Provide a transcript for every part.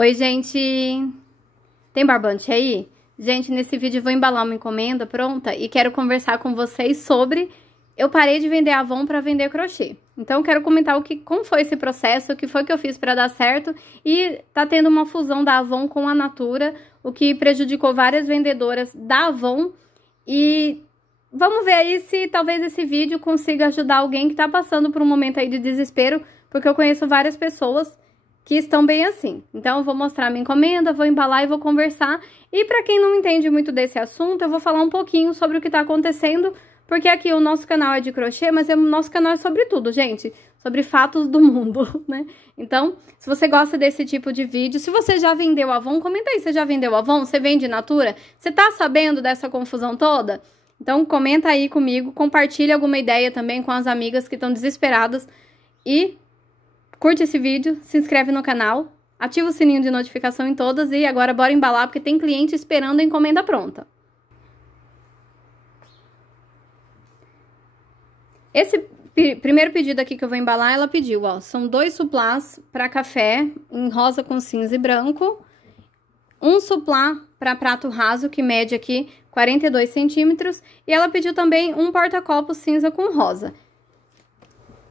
Oi, gente! Tem barbante aí? Gente, nesse vídeo eu vou embalar uma encomenda pronta e quero conversar com vocês sobre... Eu parei de vender Avon para vender crochê. Então, eu quero comentar como foi esse processo, o que foi que eu fiz para dar certo. E tá tendo uma fusão da Avon com a Natura, o que prejudicou várias vendedoras da Avon. E vamos ver aí se talvez esse vídeo consiga ajudar alguém que tá passando por um momento aí de desespero, porque eu conheço várias pessoas que estão bem assim. Então, eu vou mostrar minha encomenda, vou embalar e vou conversar. E para quem não entende muito desse assunto, eu vou falar um pouquinho sobre o que tá acontecendo, porque aqui o nosso canal é de crochê, mas o nosso canal é sobre tudo, gente. Sobre fatos do mundo, né? Então, se você gosta desse tipo de vídeo, se você já vendeu Avon, comenta aí, você já vendeu Avon? Você vende Natura? Você tá sabendo dessa confusão toda? Então, comenta aí comigo, compartilha alguma ideia também com as amigas que estão desesperadas e... curte esse vídeo, se inscreve no canal, ativa o sininho de notificação em todas e agora bora embalar porque tem cliente esperando a encomenda pronta. Esse primeiro pedido aqui que eu vou embalar, ela pediu, ó, são 2 suplás para café em rosa com cinza e branco, um suplá para prato raso que mede aqui 42 centímetros e ela pediu também um porta-copo cinza com rosa.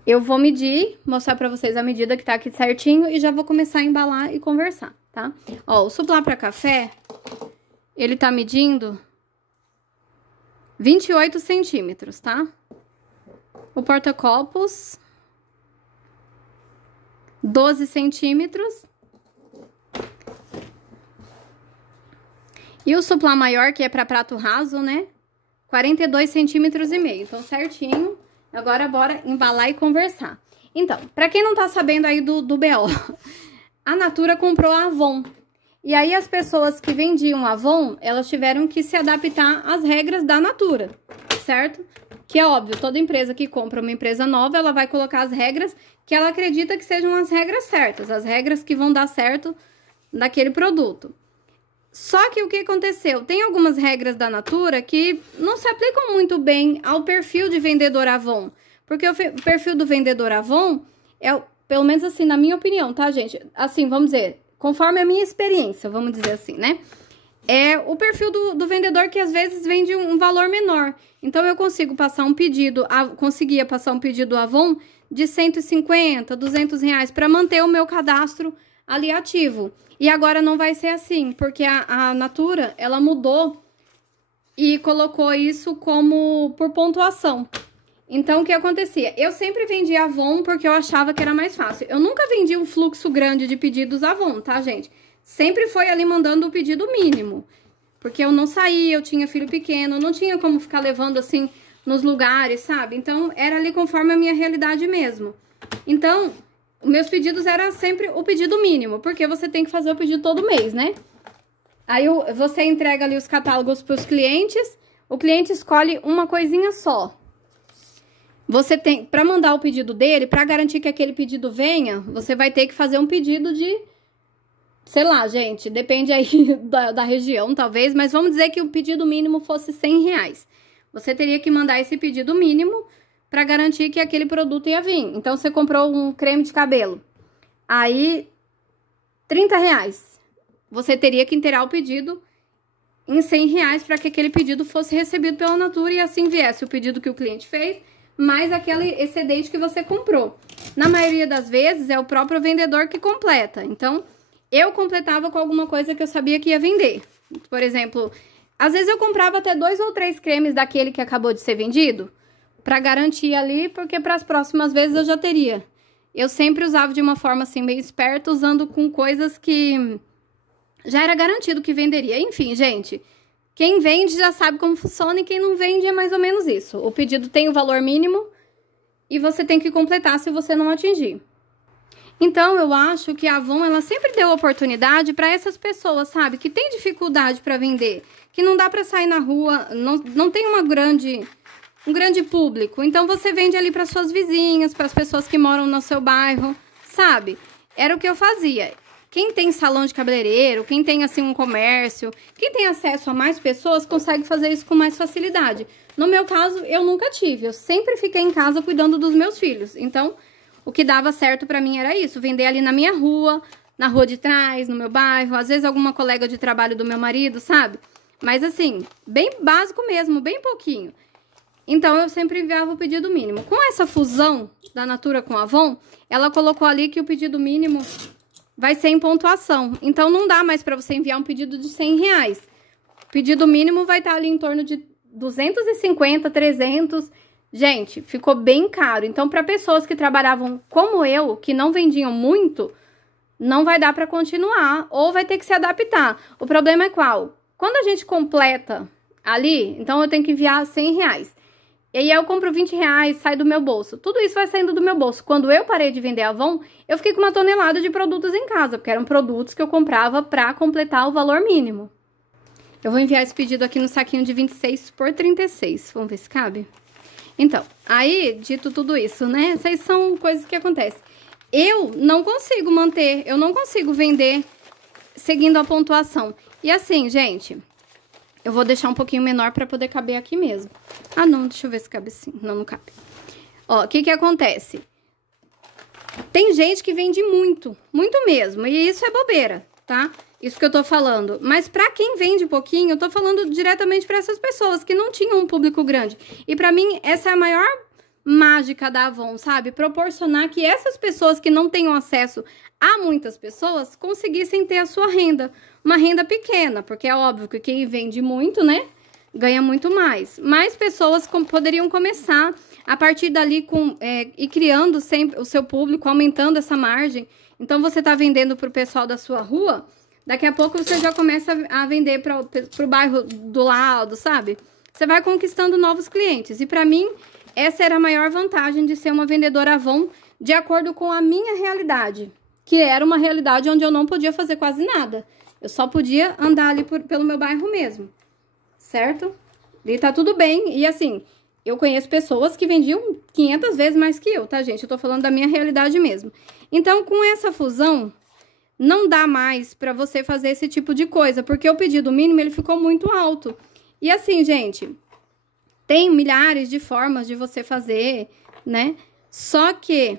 Eu vou medir, mostrar pra vocês a medida que tá aqui certinho e já vou começar a embalar e conversar, tá? Ó, o suplá pra café, ele tá medindo 28 centímetros, tá? O porta-copos, 12 centímetros. E o suplá maior, que é pra prato raso, né? 42 centímetros e meio, então certinho. Agora, bora embalar e conversar. Então, pra quem não tá sabendo aí do BO, a Natura comprou a Avon. E aí, as pessoas que vendiam Avon, elas tiveram que se adaptar às regras da Natura, certo? Que é óbvio, toda empresa que compra uma empresa nova, ela vai colocar as regras que ela acredita que sejam as regras certas, as regras que vão dar certo naquele produto. Só que o que aconteceu? Tem algumas regras da Natura que não se aplicam muito bem ao perfil de vendedor Avon. Porque o perfil do vendedor Avon é, pelo menos assim, na minha opinião, tá, gente? Assim, vamos dizer, conforme a minha experiência, vamos dizer assim, né? É o perfil do vendedor que às vezes vende um valor menor. Então, eu consigo passar um pedido, conseguia passar um pedido Avon de 150, 200 reais para manter o meu cadastro ali ativo. E agora não vai ser assim, porque a Natura, ela mudou e colocou isso como por pontuação. Então, o que acontecia? Eu sempre vendia Avon porque eu achava que era mais fácil. Eu nunca vendi um fluxo grande de pedidos Avon, tá, gente? Sempre foi ali mandando o pedido mínimo. Porque eu não saía, eu tinha filho pequeno, não tinha como ficar levando assim nos lugares, sabe? Então, era ali conforme a minha realidade mesmo. Então... os meus pedidos eram sempre o pedido mínimo, porque você tem que fazer o pedido todo mês, né? Aí você entrega ali os catálogos para os clientes, o cliente escolhe uma coisinha só. Você tem, para mandar o pedido dele, para garantir que aquele pedido venha, você vai ter que fazer um pedido de, sei lá, gente, depende aí da região, talvez, mas vamos dizer que o pedido mínimo fosse 100 reais. Você teria que mandar esse pedido mínimo para garantir que aquele produto ia vir. Então, você comprou um creme de cabelo. Aí, 30 reais. Você teria que inteirar o pedido em 100 reais para que aquele pedido fosse recebido pela Natura e assim viesse o pedido que o cliente fez, mais aquele excedente que você comprou. Na maioria das vezes, é o próprio vendedor que completa. Então, eu completava com alguma coisa que eu sabia que ia vender. Por exemplo, às vezes eu comprava até 2 ou 3 cremes daquele que acabou de ser vendido, pra garantir ali, porque para as próximas vezes eu já teria. Eu sempre usava de uma forma assim, meio esperta, usando com coisas que já era garantido que venderia. Enfim, gente, quem vende já sabe como funciona e quem não vende é mais ou menos isso. O pedido tem o valor mínimo e você tem que completar se você não atingir. Então, eu acho que a Avon, ela sempre deu oportunidade para essas pessoas, sabe? Que tem dificuldade para vender, que não dá para sair na rua, não tem um grande público. Então, você vende ali para suas vizinhas, para as pessoas que moram no seu bairro, sabe? Era o que eu fazia. Quem tem salão de cabeleireiro, quem tem, assim, um comércio, quem tem acesso a mais pessoas, consegue fazer isso com mais facilidade. No meu caso, eu nunca tive. Eu sempre fiquei em casa cuidando dos meus filhos. Então, o que dava certo pra mim era isso. Vender ali na minha rua, na rua de trás, no meu bairro, às vezes alguma colega de trabalho do meu marido, sabe? Mas assim, bem básico mesmo, bem pouquinho. Então, eu sempre enviava o pedido mínimo. Com essa fusão da Natura com a Avon, ela colocou ali que o pedido mínimo vai ser em pontuação. Então, não dá mais para você enviar um pedido de R$100. O pedido mínimo vai estar ali em torno de 250, 300. Gente, ficou bem caro. Então, para pessoas que trabalhavam como eu, que não vendiam muito, não vai dar para continuar ou vai ter que se adaptar. O problema é qual? Quando a gente completa ali, então eu tenho que enviar R$100. E aí eu compro R$20, sai do meu bolso. Tudo isso vai saindo do meu bolso. Quando eu parei de vender Avon, eu fiquei com uma tonelada de produtos em casa, porque eram produtos que eu comprava para completar o valor mínimo. Eu vou enviar esse pedido aqui no saquinho de 26 por 36. Vamos ver se cabe? Então, aí, dito tudo isso, né? Essas são coisas que acontecem. Eu não consigo manter, eu não consigo vender seguindo a pontuação. E assim, gente, eu vou deixar um pouquinho menor pra poder caber aqui mesmo. Ah, não, deixa eu ver se cabe sim. Não, não cabe. Ó, o que que acontece? Tem gente que vende muito, muito mesmo. E isso é bobeira, tá? Isso que eu tô falando. Mas pra quem vende pouquinho, eu tô falando diretamente pra essas pessoas que não tinham um público grande. E pra mim, essa é a maior mágica da Avon, sabe? Proporcionar que essas pessoas que não tenham acesso a muitas pessoas conseguissem ter a sua renda. Uma renda pequena, porque é óbvio que quem vende muito, né, ganha muito mais. Mais pessoas poderiam começar a partir dali e criando sempre o seu público, aumentando essa margem. Então, você tá vendendo pro pessoal da sua rua, daqui a pouco você já começa a vender pro bairro do lado, sabe? Você vai conquistando novos clientes. E pra mim, essa era a maior vantagem de ser uma vendedora Avon, de acordo com a minha realidade, que era uma realidade onde eu não podia fazer quase nada. Eu só podia andar ali pelo meu bairro mesmo, certo? E tá tudo bem. E assim, eu conheço pessoas que vendiam 500 vezes mais que eu, tá, gente? Eu tô falando da minha realidade mesmo. Então, com essa fusão, não dá mais pra você fazer esse tipo de coisa, porque o pedido mínimo, ele ficou muito alto. E assim, gente, tem milhares de formas de você fazer, né? Só que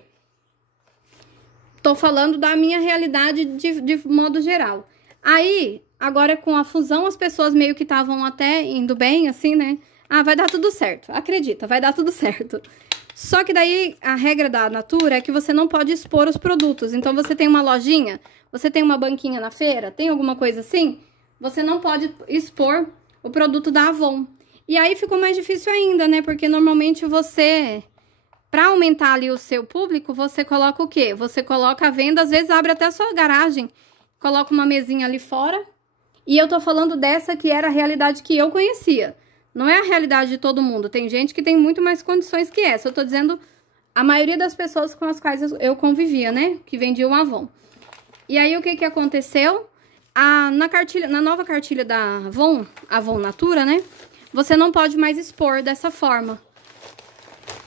tô falando da minha realidade de modo geral. Aí, agora com a fusão, as pessoas meio que estavam até indo bem, assim, né? Ah, vai dar tudo certo. Acredita, vai dar tudo certo. Só que daí, a regra da Natura é que você não pode expor os produtos. Então, você tem uma lojinha, você tem uma banquinha na feira, tem alguma coisa assim, você não pode expor o produto da Avon. E aí, ficou mais difícil ainda, né? Porque, normalmente, você... Para aumentar ali o seu público, você coloca o quê? Você coloca a venda, às vezes abre até a sua garagem, coloca uma mesinha ali fora. E eu tô falando dessa que era a realidade que eu conhecia. Não é a realidade de todo mundo. Tem gente que tem muito mais condições que essa. Eu tô dizendo a maioria das pessoas com as quais eu convivia, né? Que vendiam Avon. E aí, o que que aconteceu? Na nova cartilha da Avon, Avon Natura, né? Você não pode mais expor dessa forma.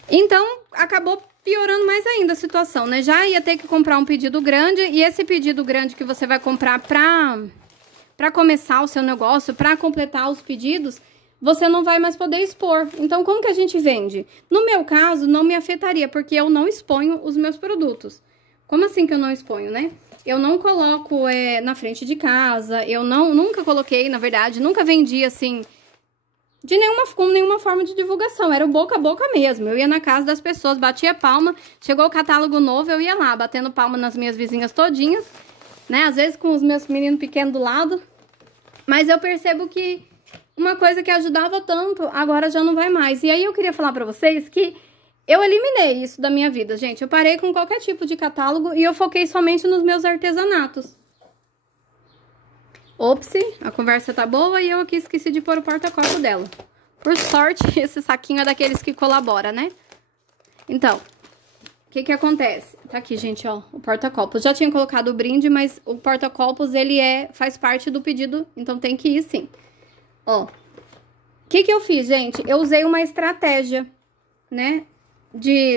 Então, acabou piorando mais ainda a situação, né? Já ia ter que comprar um pedido grande, e esse pedido grande que você vai comprar pra começar o seu negócio, pra completar os pedidos, você não vai mais poder expor. Então, como que a gente vende? No meu caso, não me afetaria, porque eu não exponho os meus produtos. Como assim que eu não exponho, né? Eu não coloco na frente de casa, eu nunca coloquei, na verdade, nunca vendi assim... com nenhuma forma de divulgação, era o boca a boca mesmo. Eu ia na casa das pessoas, batia palma, chegou o catálogo novo, eu ia lá, batendo palma nas minhas vizinhas todinhas, né? Às vezes com os meus meninos pequenos do lado. Mas eu percebo que uma coisa que ajudava tanto, agora já não vai mais. E aí eu queria falar pra vocês que eu eliminei isso da minha vida, gente. Eu parei com qualquer tipo de catálogo e eu foquei somente nos meus artesanatos. Ops, a conversa tá boa e eu aqui esqueci de pôr o porta-copo dela. Por sorte, esse saquinho é daqueles que colabora, né? Então, o que que acontece? Tá aqui, gente, ó, o porta-copos. Já tinha colocado o brinde, mas o porta-copos, ele faz parte do pedido, então tem que ir sim. Ó, o que que eu fiz, gente? Eu usei uma estratégia, né?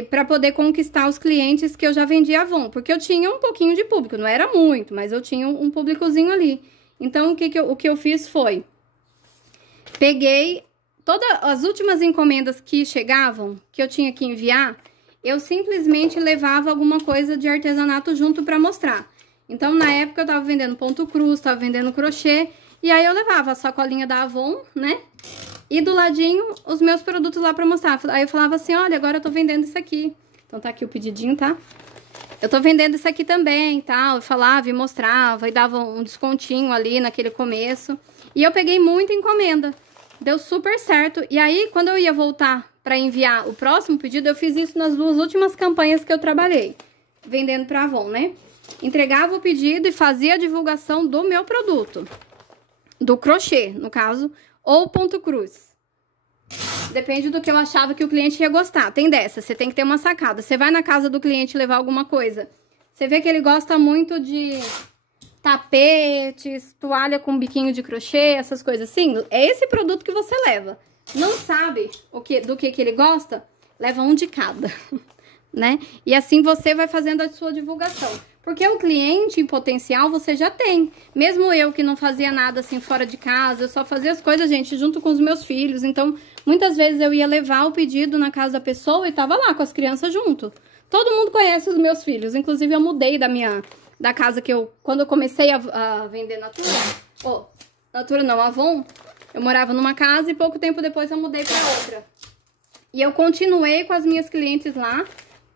Pra poder conquistar os clientes que eu já vendia Avon. Porque eu tinha um pouquinho de público, não era muito, mas eu tinha um públicozinho ali. Então, o que eu fiz foi... Peguei todas as últimas encomendas que chegavam, que eu tinha que enviar, eu simplesmente levava alguma coisa de artesanato junto pra mostrar. Então, na época, eu tava vendendo ponto cruz, tava vendendo crochê. E aí, eu levava a sacolinha da Avon, né? E do ladinho, os meus produtos lá pra mostrar. Aí, eu falava assim, olha, agora eu tô vendendo isso aqui. Então, tá aqui o pedidinho, tá? Eu tô vendendo isso aqui também, tal. Eu falava e mostrava e dava um descontinho ali naquele começo. E eu peguei muita encomenda. Deu super certo. E aí, quando eu ia voltar pra enviar o próximo pedido, eu fiz isso nas 2 últimas campanhas que eu trabalhei. Vendendo pra Avon, né? Entregava o pedido e fazia a divulgação do meu produto. Do crochê, no caso, ou ponto cruz. Depende do que eu achava que o cliente ia gostar. Tem dessa, você tem que ter uma sacada. Você vai na casa do cliente levar alguma coisa. Você vê que ele gosta muito de tapetes, toalha com biquinho de crochê, essas coisas assim. É esse produto que você leva. Não sabe do que ele gosta? Leva um de cada, né? E assim você vai fazendo a sua divulgação. Porque o cliente em potencial você já tem. Mesmo eu que não fazia nada assim fora de casa, eu só fazia as coisas, gente, junto com os meus filhos. Então, muitas vezes eu ia levar o pedido na casa da pessoa e tava lá com as crianças junto. Todo mundo conhece os meus filhos. Inclusive, eu mudei da casa que quando eu comecei a vender Natura, Natura não, Avon, eu morava numa casa e pouco tempo depois eu mudei pra outra. E eu continuei com as minhas clientes lá,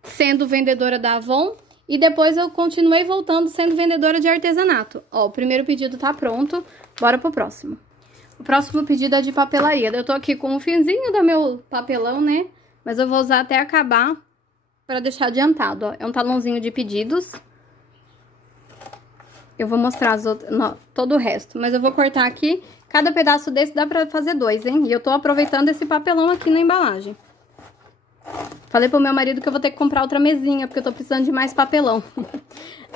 sendo vendedora da Avon. E depois eu continuei voltando sendo vendedora de artesanato. Ó, o primeiro pedido tá pronto, bora pro próximo. O próximo pedido é de papelaria. Eu tô aqui com o finzinho do meu papelão, né? Mas eu vou usar até acabar pra deixar adiantado, ó. É um talãozinho de pedidos. Eu vou mostrar todo o resto, mas eu vou cortar aqui. Cada pedaço desse dá pra fazer 2, hein? E eu tô aproveitando esse papelão aqui na embalagem. Falei pro meu marido que eu vou ter que comprar outra mesinha, porque eu tô precisando de mais papelão.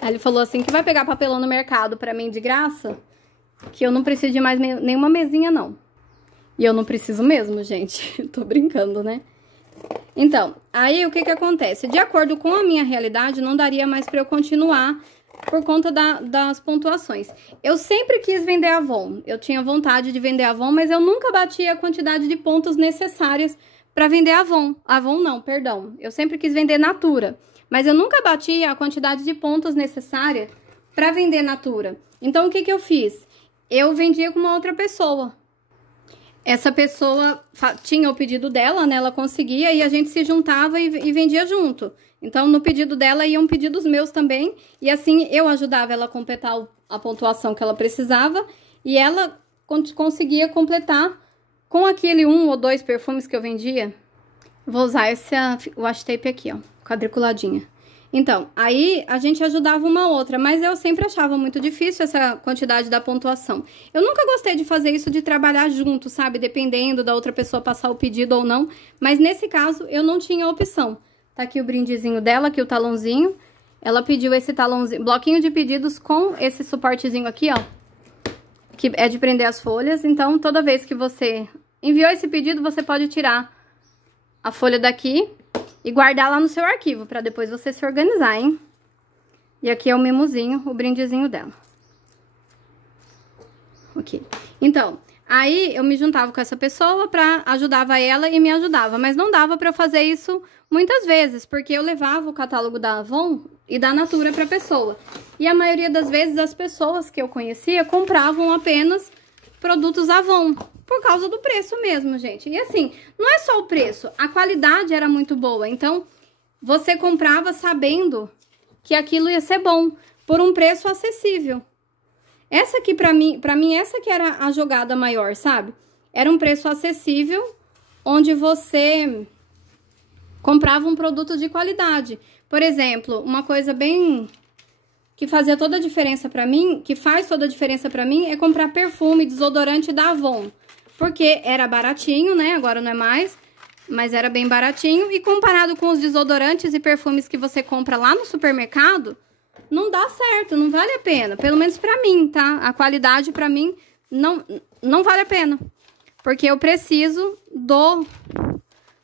Aí ele falou assim, que vai pegar papelão no mercado pra mim de graça, que eu não preciso de mais nenhuma mesinha, não. E eu não preciso mesmo, gente. Tô brincando, né? Então, aí o que que acontece? De acordo com a minha realidade, não daria mais pra eu continuar por conta das pontuações. Eu sempre quis vender Avon. Eu tinha vontade de vender Avon, mas eu nunca bati a quantidade de pontos necessárias para vender Avon. Avon não, perdão. Eu sempre quis vender Natura, mas eu nunca bati a quantidade de pontos necessária para vender Natura. Então, o que que eu fiz? Eu vendia com uma outra pessoa. Essa pessoa tinha o pedido dela, né? Ela conseguia e a gente se juntava e vendia junto. Então, no pedido dela iam pedidos meus também. E assim, eu ajudava ela a completar a pontuação que ela precisava. E ela conseguia completar com aquele 1 ou 2 perfumes que eu vendia. Vou usar esse washi tape aqui, ó, quadriculadinha. Então, aí a gente ajudava uma outra, mas eu sempre achava muito difícil essa quantidade da pontuação. Eu nunca gostei de fazer isso de trabalhar junto, sabe? Dependendo da outra pessoa passar o pedido ou não. Mas nesse caso, eu não tinha opção. Tá aqui o brindezinho dela, aqui o talãozinho. Ela pediu esse talãozinho, bloquinho de pedidos com esse suportezinho aqui, ó. Que é de prender as folhas. Então, toda vez que você enviou esse pedido, você pode tirar a folha daqui e guardar lá no seu arquivo, pra depois você se organizar, hein? E aqui é o mimozinho, o brindezinho dela. Ok. Então, aí eu me juntava com essa pessoa ajudava ela e me ajudava. Mas não dava pra eu fazer isso muitas vezes, porque eu levava o catálogo da Avon e da Natura pra pessoa. E a maioria das vezes as pessoas que eu conhecia compravam apenas produtos Avon, por causa do preço mesmo, gente. E assim, não é só o preço, a qualidade era muito boa. Então, você comprava sabendo que aquilo ia ser bom, por um preço acessível. Essa aqui, pra mim, essa que era a jogada maior, sabe? Era um preço acessível, onde você comprava um produto de qualidade. Por exemplo, uma coisa bem que fazia toda a diferença pra mim, que faz toda a diferença pra mim, é comprar perfume, desodorante da Avon. Porque era baratinho, né? Agora não é mais, mas era bem baratinho. E comparado com os desodorantes e perfumes que você compra lá no supermercado, não dá certo, não vale a pena. Pelo menos pra mim, tá? A qualidade pra mim não vale a pena. Porque eu preciso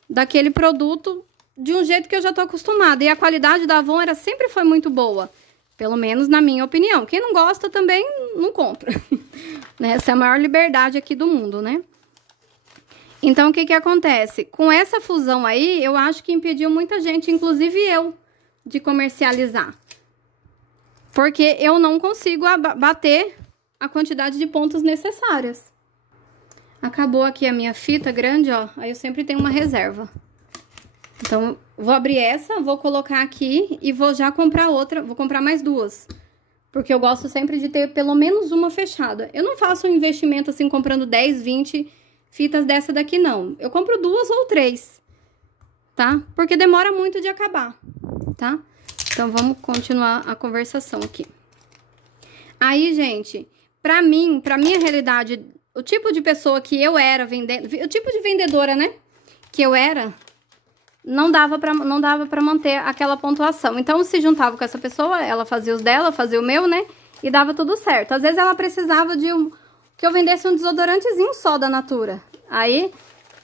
daquele produto de um jeito que eu já tô acostumada. E a qualidade da Avon sempre foi muito boa. Pelo menos na minha opinião. Quem não gosta também não compra. Essa é a maior liberdade aqui do mundo, né? Então, o que que acontece? Com essa fusão aí, eu acho que impediu muita gente, inclusive eu, de comercializar. Porque eu não consigo bater a quantidade de pontos necessárias. Acabou aqui a minha fita grande, ó. Aí eu sempre tenho uma reserva. Então, vou abrir essa, vou colocar aqui e vou já comprar outra. Vou comprar mais duas. Porque eu gosto sempre de ter pelo menos uma fechada. Eu não faço um investimento assim, comprando 10, 20 fitas dessa daqui, não. Eu compro 2 ou 3, tá? Porque demora muito de acabar, tá? Então, vamos continuar a conversação aqui. Aí, gente, pra mim, pra minha realidade, o tipo de pessoa que eu era vendendo, o tipo de vendedora, né, que eu era, não dava pra manter aquela pontuação. Então, se juntava com essa pessoa, ela fazia os dela, fazia o meu, né, e dava tudo certo. Às vezes, ela precisava de que eu vendesse um desodorantezinho só da Natura. Aí,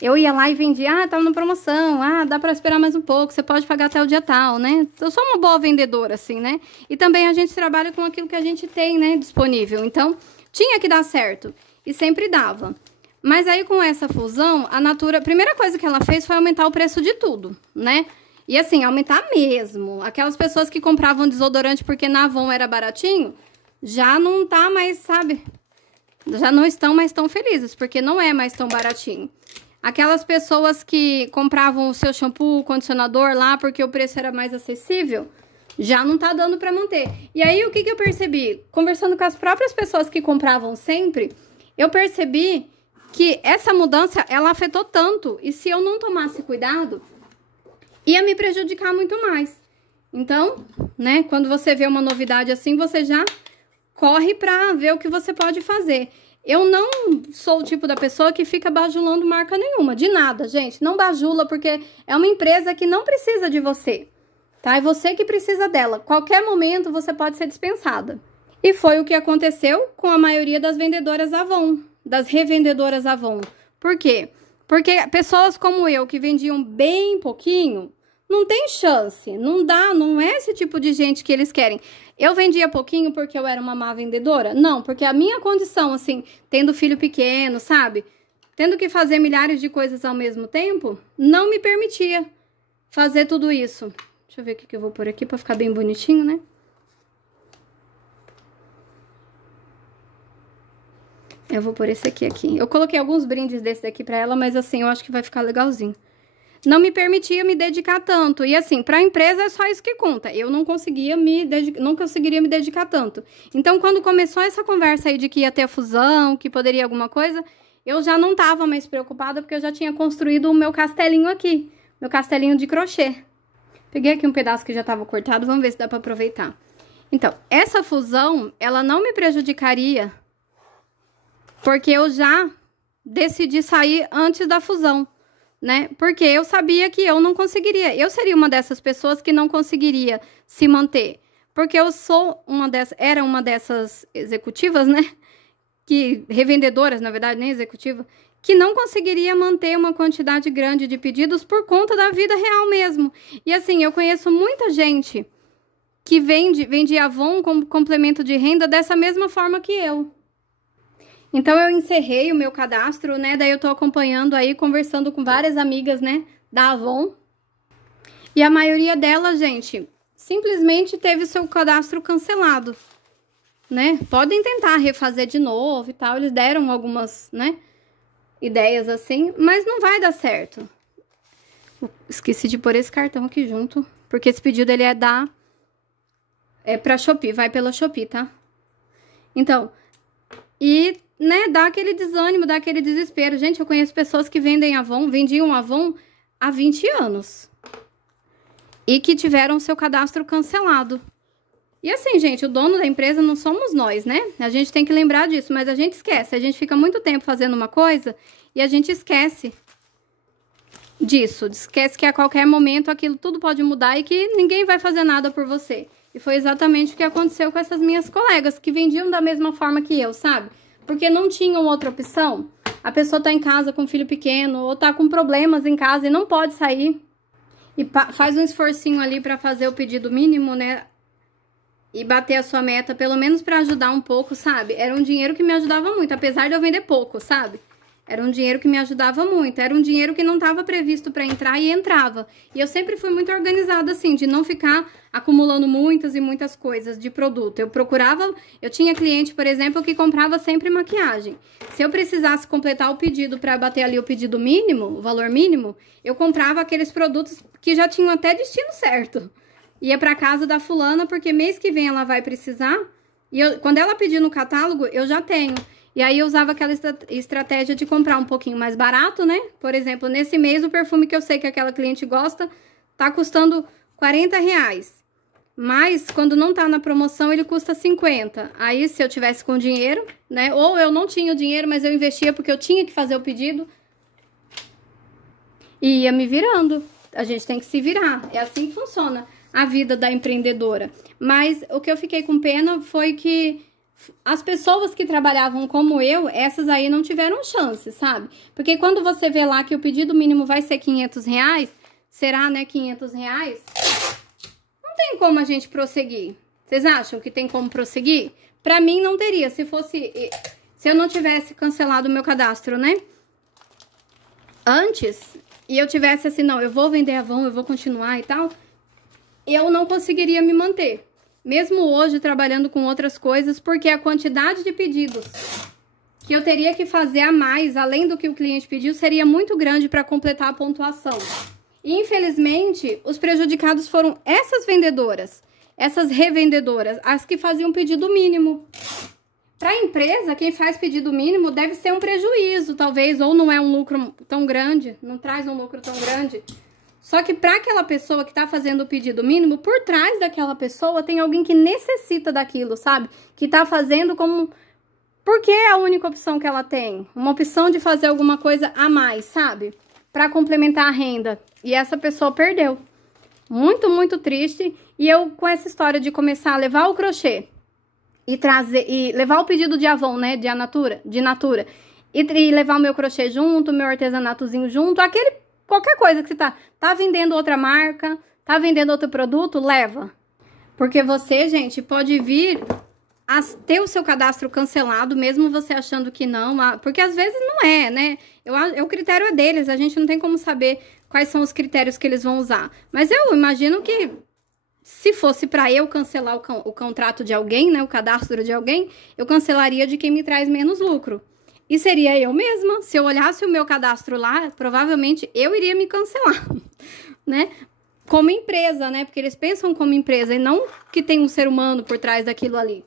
eu ia lá e vendia, tava na promoção, dá pra esperar mais um pouco, você pode pagar até o dia tal, né? Eu sou uma boa vendedora, assim, né? E também a gente trabalha com aquilo que a gente tem, né, disponível. Então, tinha que dar certo. E sempre dava. Mas aí, com essa fusão, a Natura... A primeira coisa que ela fez foi aumentar o preço de tudo, né? E assim, aumentar mesmo. Aquelas pessoas que compravam desodorante porque na Avon era baratinho, já não tá mais, sabe? Já não estão mais tão felizes, porque não é mais tão baratinho. Aquelas pessoas que compravam o seu shampoo, condicionador lá, porque o preço era mais acessível, já não tá dando pra manter. E aí, o que eu percebi? Conversando com as próprias pessoas que compravam sempre, eu percebi que essa mudança, ela afetou tanto. E se eu não tomasse cuidado, ia me prejudicar muito mais. Então, né, quando você vê uma novidade assim, você já corre pra ver o que você pode fazer. Eu não sou o tipo da pessoa que fica bajulando marca nenhuma, de nada, gente. Não bajula, porque é uma empresa que não precisa de você, tá? É você que precisa dela. Qualquer momento você pode ser dispensada. E foi o que aconteceu com a maioria das vendedoras Avon, das revendedoras Avon. Por quê? Porque pessoas como eu, que vendiam bem pouquinho, não tem chance, não dá, não é esse tipo de gente que eles querem. Eu vendia pouquinho porque eu era uma má vendedora? Não, porque a minha condição, assim, tendo filho pequeno, sabe? Tendo que fazer milhares de coisas ao mesmo tempo, não me permitia fazer tudo isso. Deixa eu ver o que eu vou pôr aqui pra ficar bem bonitinho, né? Eu vou pôr esse aqui. Eu coloquei alguns brindes desse daqui pra ela, mas assim, eu acho que vai ficar legalzinho. Não me permitia me dedicar tanto. E assim, para a empresa é só isso que conta. Eu não conseguiria não conseguiria me dedicar tanto. Então, quando começou essa conversa aí de que ia ter a fusão, que poderia alguma coisa, eu já não tava mais preocupada, porque eu já tinha construído o meu castelinho aqui. Meu castelinho de crochê. Peguei aqui um pedaço que já tava cortado, vamos ver se dá para aproveitar. Então, essa fusão, ela não me prejudicaria, porque eu já decidi sair antes da fusão, né? Porque eu sabia que eu não conseguiria. Eu seria uma dessas pessoas que não conseguiria se manter. Porque eu sou era uma dessas executivas, né? Revendedoras, na verdade, nem executiva, que não conseguiria manter uma quantidade grande de pedidos por conta da vida real mesmo. E assim, eu conheço muita gente que vende Avon como complemento de renda dessa mesma forma que eu. Então, eu encerrei o meu cadastro, né? Daí eu tô acompanhando aí, conversando com várias amigas, né? Da Avon. E a maioria delas, gente, simplesmente teve seu cadastro cancelado, né? Podem tentar refazer de novo e tal. Eles deram algumas, né? Ideias assim, mas não vai dar certo. Esqueci de pôr esse cartão aqui junto, porque esse pedido, ele é pra Shopee, vai pela Shopee, tá? Então, né, dá aquele desânimo, dá aquele desespero. Gente, eu conheço pessoas que vendiam Avon há 20 anos. E que tiveram seu cadastro cancelado. E assim, gente, o dono da empresa não somos nós, né? A gente tem que lembrar disso, mas a gente esquece. A gente fica muito tempo fazendo uma coisa e a gente esquece disso. Esquece que a qualquer momento aquilo tudo pode mudar e que ninguém vai fazer nada por você. E foi exatamente o que aconteceu com essas minhas colegas, que vendiam da mesma forma que eu, sabe? Porque não tinham outra opção. A pessoa tá em casa com um filho pequeno, ou tá com problemas em casa e não pode sair. E faz um esforcinho ali pra fazer o pedido mínimo, né? E bater a sua meta, pelo menos pra ajudar um pouco, sabe? Era um dinheiro que me ajudava muito, apesar de eu vender pouco, sabe? Era um dinheiro que me ajudava muito. Era um dinheiro que não estava previsto para entrar e entrava. E eu sempre fui muito organizada, assim, de não ficar acumulando muitas e muitas coisas de produto. Eu procurava... Eu tinha cliente, por exemplo, que comprava sempre maquiagem. Se eu precisasse completar o pedido para bater ali o pedido mínimo, o valor mínimo, eu comprava aqueles produtos que já tinham até destino certo. Ia para casa da fulana, porque mês que vem ela vai precisar. E quando ela pedir no catálogo, eu já tenho. E aí eu usava aquela estratégia de comprar um pouquinho mais barato, né? Por exemplo, nesse mês o perfume que eu sei que aquela cliente gosta tá custando R$40. Mas quando não tá na promoção ele custa 50. Aí se eu tivesse com dinheiro, né? Ou eu não tinha o dinheiro, mas eu investia porque eu tinha que fazer o pedido. E ia me virando. A gente tem que se virar. É assim que funciona a vida da empreendedora. Mas o que eu fiquei com pena foi que as pessoas que trabalhavam como eu, essas aí não tiveram chance, sabe? Porque quando você vê lá que o pedido mínimo vai ser R$500, será, né, R$500? Não tem como a gente prosseguir. Vocês acham que tem como prosseguir? Pra mim não teria, se eu não tivesse cancelado o meu cadastro, né? Antes, e eu tivesse assim, não, eu vou vender Avon, eu vou continuar e tal, eu não conseguiria me manter. Mesmo hoje trabalhando com outras coisas, porque a quantidade de pedidos que eu teria que fazer a mais, além do que o cliente pediu, seria muito grande para completar a pontuação. E, infelizmente, os prejudicados foram essas vendedoras, essas revendedoras, as que faziam pedido mínimo. Para a empresa, quem faz pedido mínimo deve ser um prejuízo, talvez, ou não é um lucro tão grande, não traz um lucro tão grande. Só que para aquela pessoa que tá fazendo o pedido mínimo, por trás daquela pessoa tem alguém que necessita daquilo, sabe? Que tá fazendo como... Porque é a única opção que ela tem. Uma opção de fazer alguma coisa a mais, sabe? Para complementar a renda. E essa pessoa perdeu. Muito, muito triste. E eu, com essa história de começar a levar o crochê e levar o pedido de Avon, né? De Natura. E levar o meu crochê junto, o meu artesanatozinho junto, qualquer coisa que você tá vendendo outra marca, tá vendendo outro produto, leva. Porque você, gente, pode vir a ter o seu cadastro cancelado, mesmo você achando que não, porque às vezes não é, né? O critério é deles, a gente não tem como saber quais são os critérios que eles vão usar. Mas eu imagino que se fosse para eu cancelar o contrato de alguém, né, o cadastro de alguém, eu cancelaria de quem me traz menos lucro. E seria eu mesma, se eu olhasse o meu cadastro lá, provavelmente eu iria me cancelar, né? Como empresa, né? Porque eles pensam como empresa e não que tem um ser humano por trás daquilo ali.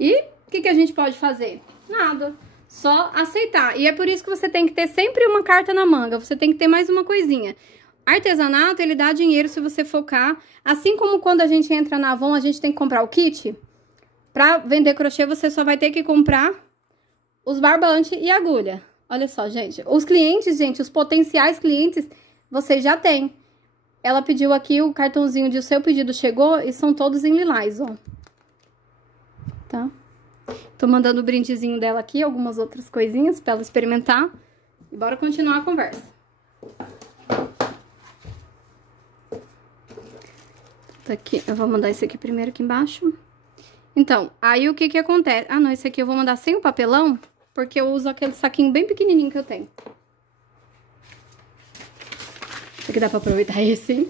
E o que a gente pode fazer? Nada, só aceitar. E é por isso que você tem que ter sempre uma carta na manga, você tem que ter mais uma coisinha. Artesanato, ele dá dinheiro se você focar. Assim como quando a gente entra na Avon, a gente tem que comprar o kit. Pra vender crochê, você só vai ter que comprar os barbantes e agulha. Olha só, gente. Os clientes, gente, os potenciais clientes, vocês já têm. Ela pediu aqui o cartãozinho de o seu pedido chegou e são todos em lilás, ó. Tá? Tô mandando o brindezinho dela aqui, algumas outras coisinhas pra ela experimentar. E bora continuar a conversa. Tá aqui, eu vou mandar esse aqui primeiro aqui embaixo. Então, aí o que acontece? Ah, não, esse aqui eu vou mandar sem o papelão, porque eu uso aquele saquinho bem pequenininho que eu tenho. Será que dá pra aproveitar esse, hein?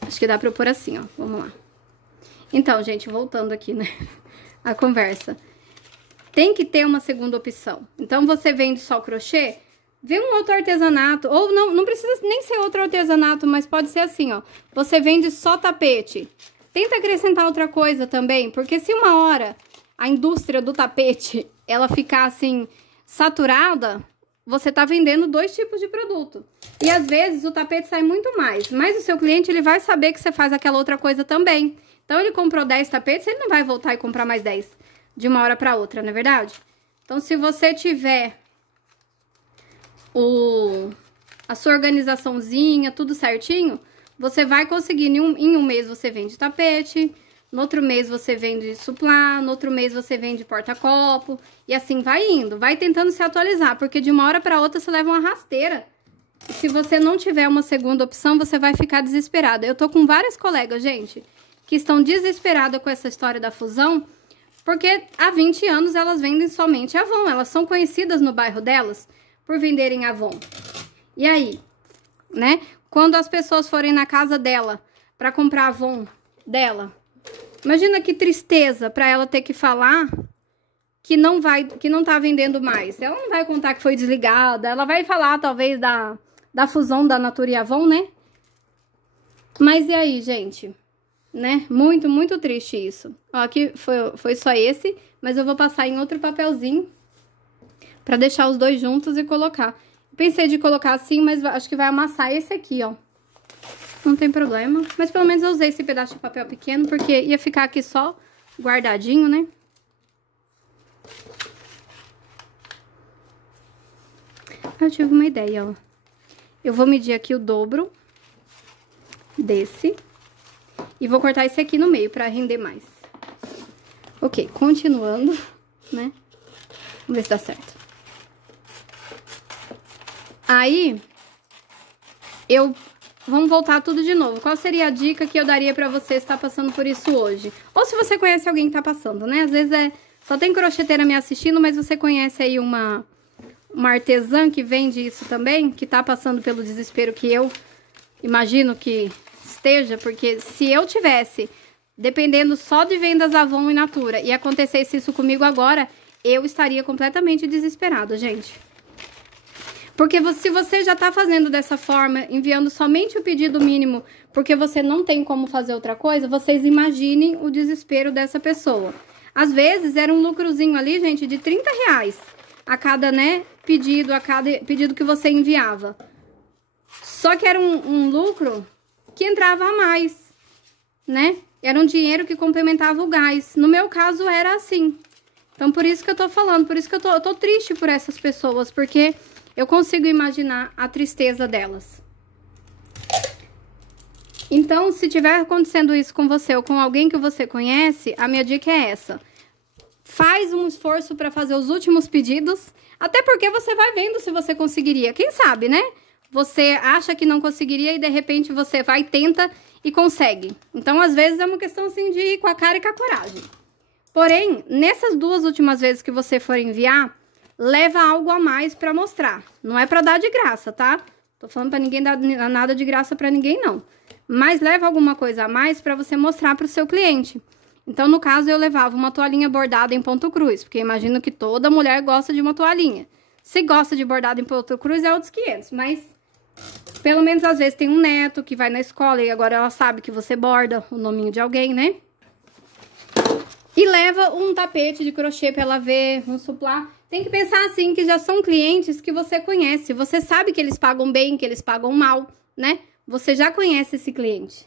Acho que dá pra eu pôr assim, ó. Vamos lá. Então, gente, voltando aqui, né? A conversa. Tem que ter uma segunda opção. Então, você vende só crochê, vê um outro artesanato. Ou não precisa nem ser outro artesanato, mas pode ser assim, ó. Você vende só tapete. Tenta acrescentar outra coisa também, porque se uma hora a indústria do tapete, ela ficar assim, saturada, você tá vendendo 2 tipos de produto. E às vezes o tapete sai muito mais, mas o seu cliente, ele vai saber que você faz aquela outra coisa também. Então ele comprou 10 tapetes, ele não vai voltar e comprar mais 10 de uma hora para outra, não é verdade? Então se você tiver a sua organizaçãozinha, tudo certinho, você vai conseguir, em um mês você vende tapete, no outro mês você vende suplá, no outro mês você vende porta-copo, e assim vai indo, vai tentando se atualizar, porque de uma hora para outra você leva uma rasteira. E se você não tiver uma segunda opção, você vai ficar desesperada. Eu tô com várias colegas, gente, que estão desesperadas com essa história da fusão, Porque há 20 anos elas vendem somente Avon. Elas são conhecidas no bairro delas por venderem Avon. E aí, né? Quando as pessoas forem na casa dela pra comprar Avon dela, imagina que tristeza pra ela ter que falar que não tá vendendo mais. Ela não vai contar que foi desligada, ela vai falar talvez da fusão da Natura e Avon, né? Mas e aí, gente? Né? Muito, muito triste isso. Ó, aqui foi só esse, mas eu vou passar em outro papelzinho pra deixar os dois juntos e colocar. Pensei de colocar assim, mas acho que vai amassar esse aqui, ó. Não tem problema. Mas pelo menos eu usei esse pedaço de papel pequeno, porque ia ficar aqui só guardadinho, né? Eu tive uma ideia, ó. Eu vou medir aqui o dobro desse. E vou cortar esse aqui no meio pra render mais. Ok, continuando, né? Vamos ver se dá certo. Aí, vamos voltar tudo de novo. Qual seria a dica que eu daria pra você estar passando por isso hoje? Ou se você conhece alguém que tá passando, né? Às vezes só tem crocheteira me assistindo, mas você conhece aí uma artesã que vende isso também, que tá passando pelo desespero que eu imagino que esteja, porque se eu tivesse dependendo só de vendas Avon e Natura e acontecesse isso comigo agora, eu estaria completamente desesperada, gente. Porque se você já tá fazendo dessa forma, enviando somente o pedido mínimo, porque você não tem como fazer outra coisa, vocês imaginem o desespero dessa pessoa. Às vezes era um lucrozinho ali, gente, de R$30 a cada, né, pedido, a cada pedido que você enviava. Só que era um lucro que entrava a mais, né? Era um dinheiro que complementava o gás. No meu caso, era assim. Então, por isso que eu tô falando, por isso que eu tô triste por essas pessoas, porque eu consigo imaginar a tristeza delas. Então, se tiver acontecendo isso com você ou com alguém que você conhece, a minha dica é essa. Faz um esforço para fazer os últimos pedidos, até porque você vai vendo se você conseguiria. Quem sabe, né? Você acha que não conseguiria e de repente você vai, tenta e consegue. Então, às vezes, é uma questão assim de ir com a cara e com a coragem. Porém, nessas duas últimas vezes que você for enviar, leva algo a mais pra mostrar. Não é pra dar de graça, tá? Tô falando pra ninguém dar nada de graça pra ninguém, não. Mas leva alguma coisa a mais pra você mostrar pro seu cliente. Então, no caso, eu levava uma toalhinha bordada em ponto cruz, porque eu imagino que toda mulher gosta de uma toalhinha. Se gosta de bordado em ponto cruz, é outros 500, mas pelo menos às vezes tem um neto que vai na escola e agora ela sabe que você borda o nominho de alguém, né? E leva um tapete de crochê pra ela ver, um suplá. Tem que pensar assim, que já são clientes que você conhece. Você sabe que eles pagam bem, que eles pagam mal, né? Você já conhece esse cliente.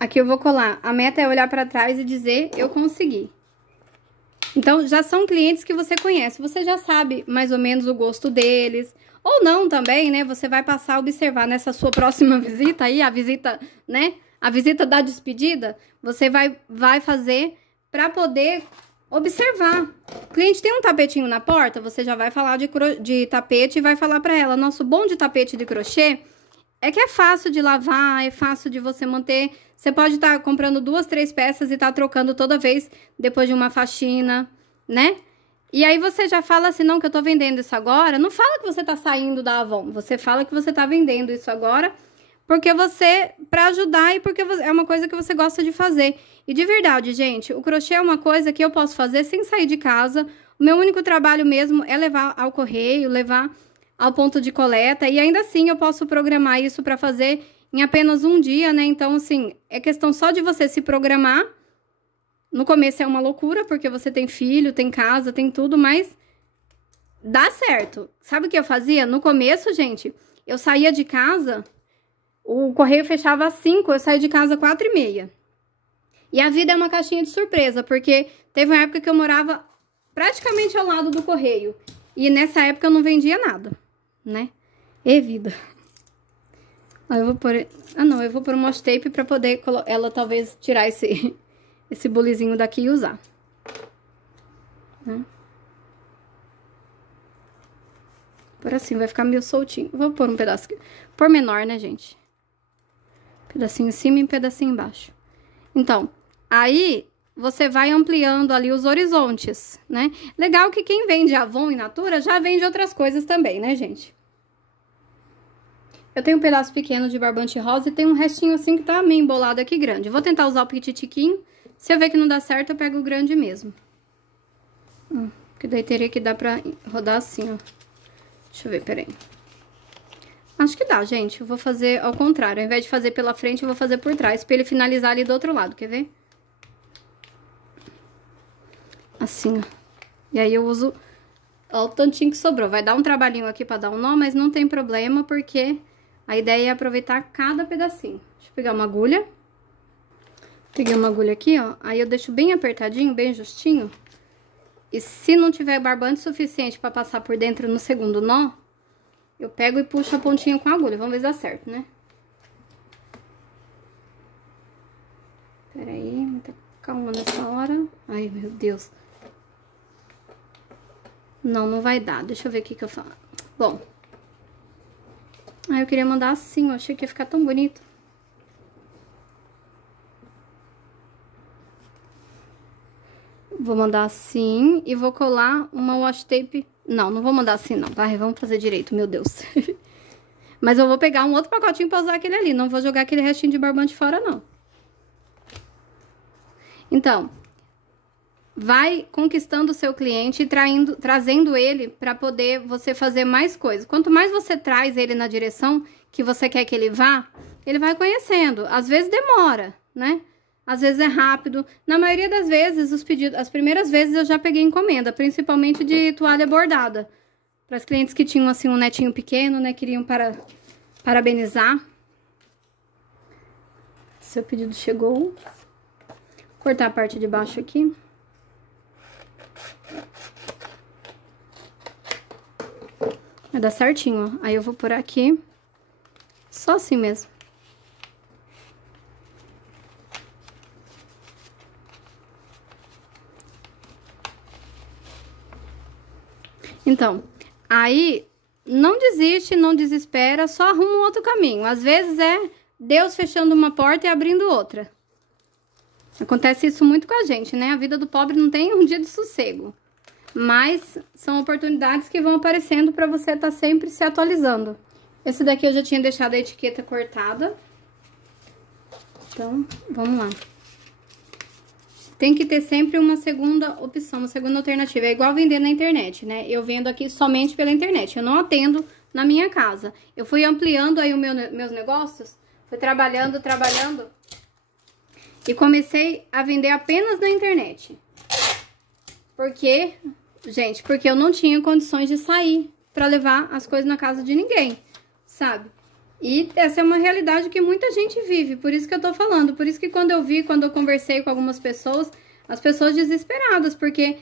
Aqui eu vou colar. A meta é olhar pra trás e dizer, eu consegui. Então, já são clientes que você conhece. Você já sabe mais ou menos o gosto deles. Ou não também, né? Você vai passar a observar nessa sua próxima visita aí, a visita, né? A visita da despedida, você vai fazer pra poder observar. O cliente tem um tapetinho na porta, você já vai falar de tapete e vai falar pra ela, nosso bom de tapete de crochê é que é fácil de lavar, é fácil de você manter. Você pode estar comprando 2, 3 peças e estar trocando toda vez depois de uma faxina, né? E aí você já fala assim, não, que eu tô vendendo isso agora. Não fala que você tá saindo da Avon, você fala que você tá vendendo isso agora porque você, pra ajudar e porque é uma coisa que você gosta de fazer. E de verdade, gente, o crochê é uma coisa que eu posso fazer sem sair de casa. O meu único trabalho mesmo é levar ao correio, levar ao ponto de coleta. E ainda assim eu posso programar isso pra fazer em apenas um dia, né? Então, assim, é questão só de você se programar. No começo é uma loucura, porque você tem filho, tem casa, tem tudo, mas dá certo. Sabe o que eu fazia? No começo, gente, eu saía de casa, o correio fechava às 5, eu saía de casa às 4h30. E a vida é uma caixinha de surpresa, porque teve uma época que eu morava praticamente ao lado do correio. E nessa época eu não vendia nada, né? E vida. Aí eu vou pôr... Ah, não, eu vou pôr um washi tape pra poder ela talvez tirar esse bulizinho daqui e usar. Né? Por assim, vai ficar meio soltinho. Vou pôr um pedaço aqui. Por menor, né, gente? Pedacinho em cima e um pedacinho embaixo. Então, aí você vai ampliando ali os horizontes, né? Legal que quem vende Avon e Natura já vende outras coisas também, né, gente? Eu tenho um pedaço pequeno de barbante rosa e tem um restinho assim que tá meio embolado aqui grande. Vou tentar usar o pititiquinho. Se eu ver que não dá certo, eu pego o grande mesmo. Porque daí teria que dar pra rodar assim, ó. Deixa eu ver, peraí. Acho que dá, gente. Eu vou fazer ao contrário. Ao invés de fazer pela frente, eu vou fazer por trás. Pra ele finalizar ali do outro lado, quer ver? Assim, ó. E aí eu uso... Ó, o tantinho que sobrou. Vai dar um trabalhinho aqui pra dar um nó, mas não tem problema, porque a ideia é aproveitar cada pedacinho. Deixa eu pegar uma agulha. Peguei uma agulha aqui, ó. Aí eu deixo bem apertadinho, bem justinho. E se não tiver barbante suficiente pra passar por dentro no segundo nó, eu pego e puxo a pontinha com a agulha. Vamos ver se dá certo, né? Pera aí, muita calma nessa hora. Ai, meu Deus. Não, não vai dar. Deixa eu ver o que eu faço. Bom. Eu queria mandar assim, eu achei que ia ficar tão bonito. Vou mandar assim e vou colar uma washi tape. Não, não vou mandar assim não, vai, vamos fazer direito, meu Deus. Mas eu vou pegar um outro pacotinho pra usar aquele ali, não vou jogar aquele restinho de barbante fora não. Então, vai conquistando o seu cliente e trazendo ele pra poder você fazer mais coisas. Quanto mais você traz ele na direção que você quer que ele vá, ele vai conhecendo. Às vezes demora, né? Às vezes é rápido. Na maioria das vezes, os pedidos, as primeiras vezes eu já peguei encomenda, principalmente de toalha bordada. Para as clientes que tinham assim um netinho pequeno, né, queriam parabenizar. Seu pedido chegou. Vou cortar a parte de baixo aqui. Vai dar certinho, ó. Aí eu vou por aqui. Só assim mesmo. Então, aí, não desiste, não desespera, só arruma um outro caminho. Às vezes é Deus fechando uma porta e abrindo outra. Acontece isso muito com a gente, né? A vida do pobre não tem um dia de sossego. Mas são oportunidades que vão aparecendo para você estar sempre se atualizando. Esse daqui eu já tinha deixado a etiqueta cortada. Então, vamos lá. Tem que ter sempre uma segunda opção, uma segunda alternativa. É igual vender na internet, né? Eu vendo aqui somente pela internet. Eu não atendo na minha casa. Eu fui ampliando aí meus negócios. Fui trabalhando. E comecei a vender apenas na internet. Porque, gente, porque eu não tinha condições de sair pra levar as coisas na casa de ninguém, sabe? E essa é uma realidade que muita gente vive, por isso que eu tô falando. Por isso que quando eu conversei com algumas pessoas, as pessoas desesperadas, porque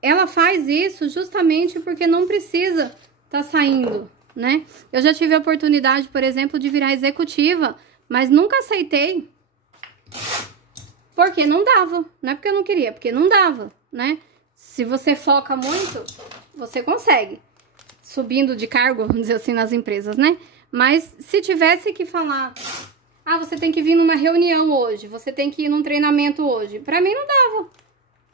ela faz isso justamente porque não precisa tá saindo, né? Eu já tive a oportunidade, por exemplo, de virar executiva, mas nunca aceitei, porque não dava. Não é porque eu não queria, porque não dava, né? Se você foca muito, você consegue. Subindo de cargo, vamos dizer assim, nas empresas, né? Mas se tivesse que falar, ah, você tem que vir numa reunião hoje, você tem que ir num treinamento hoje, pra mim não dava.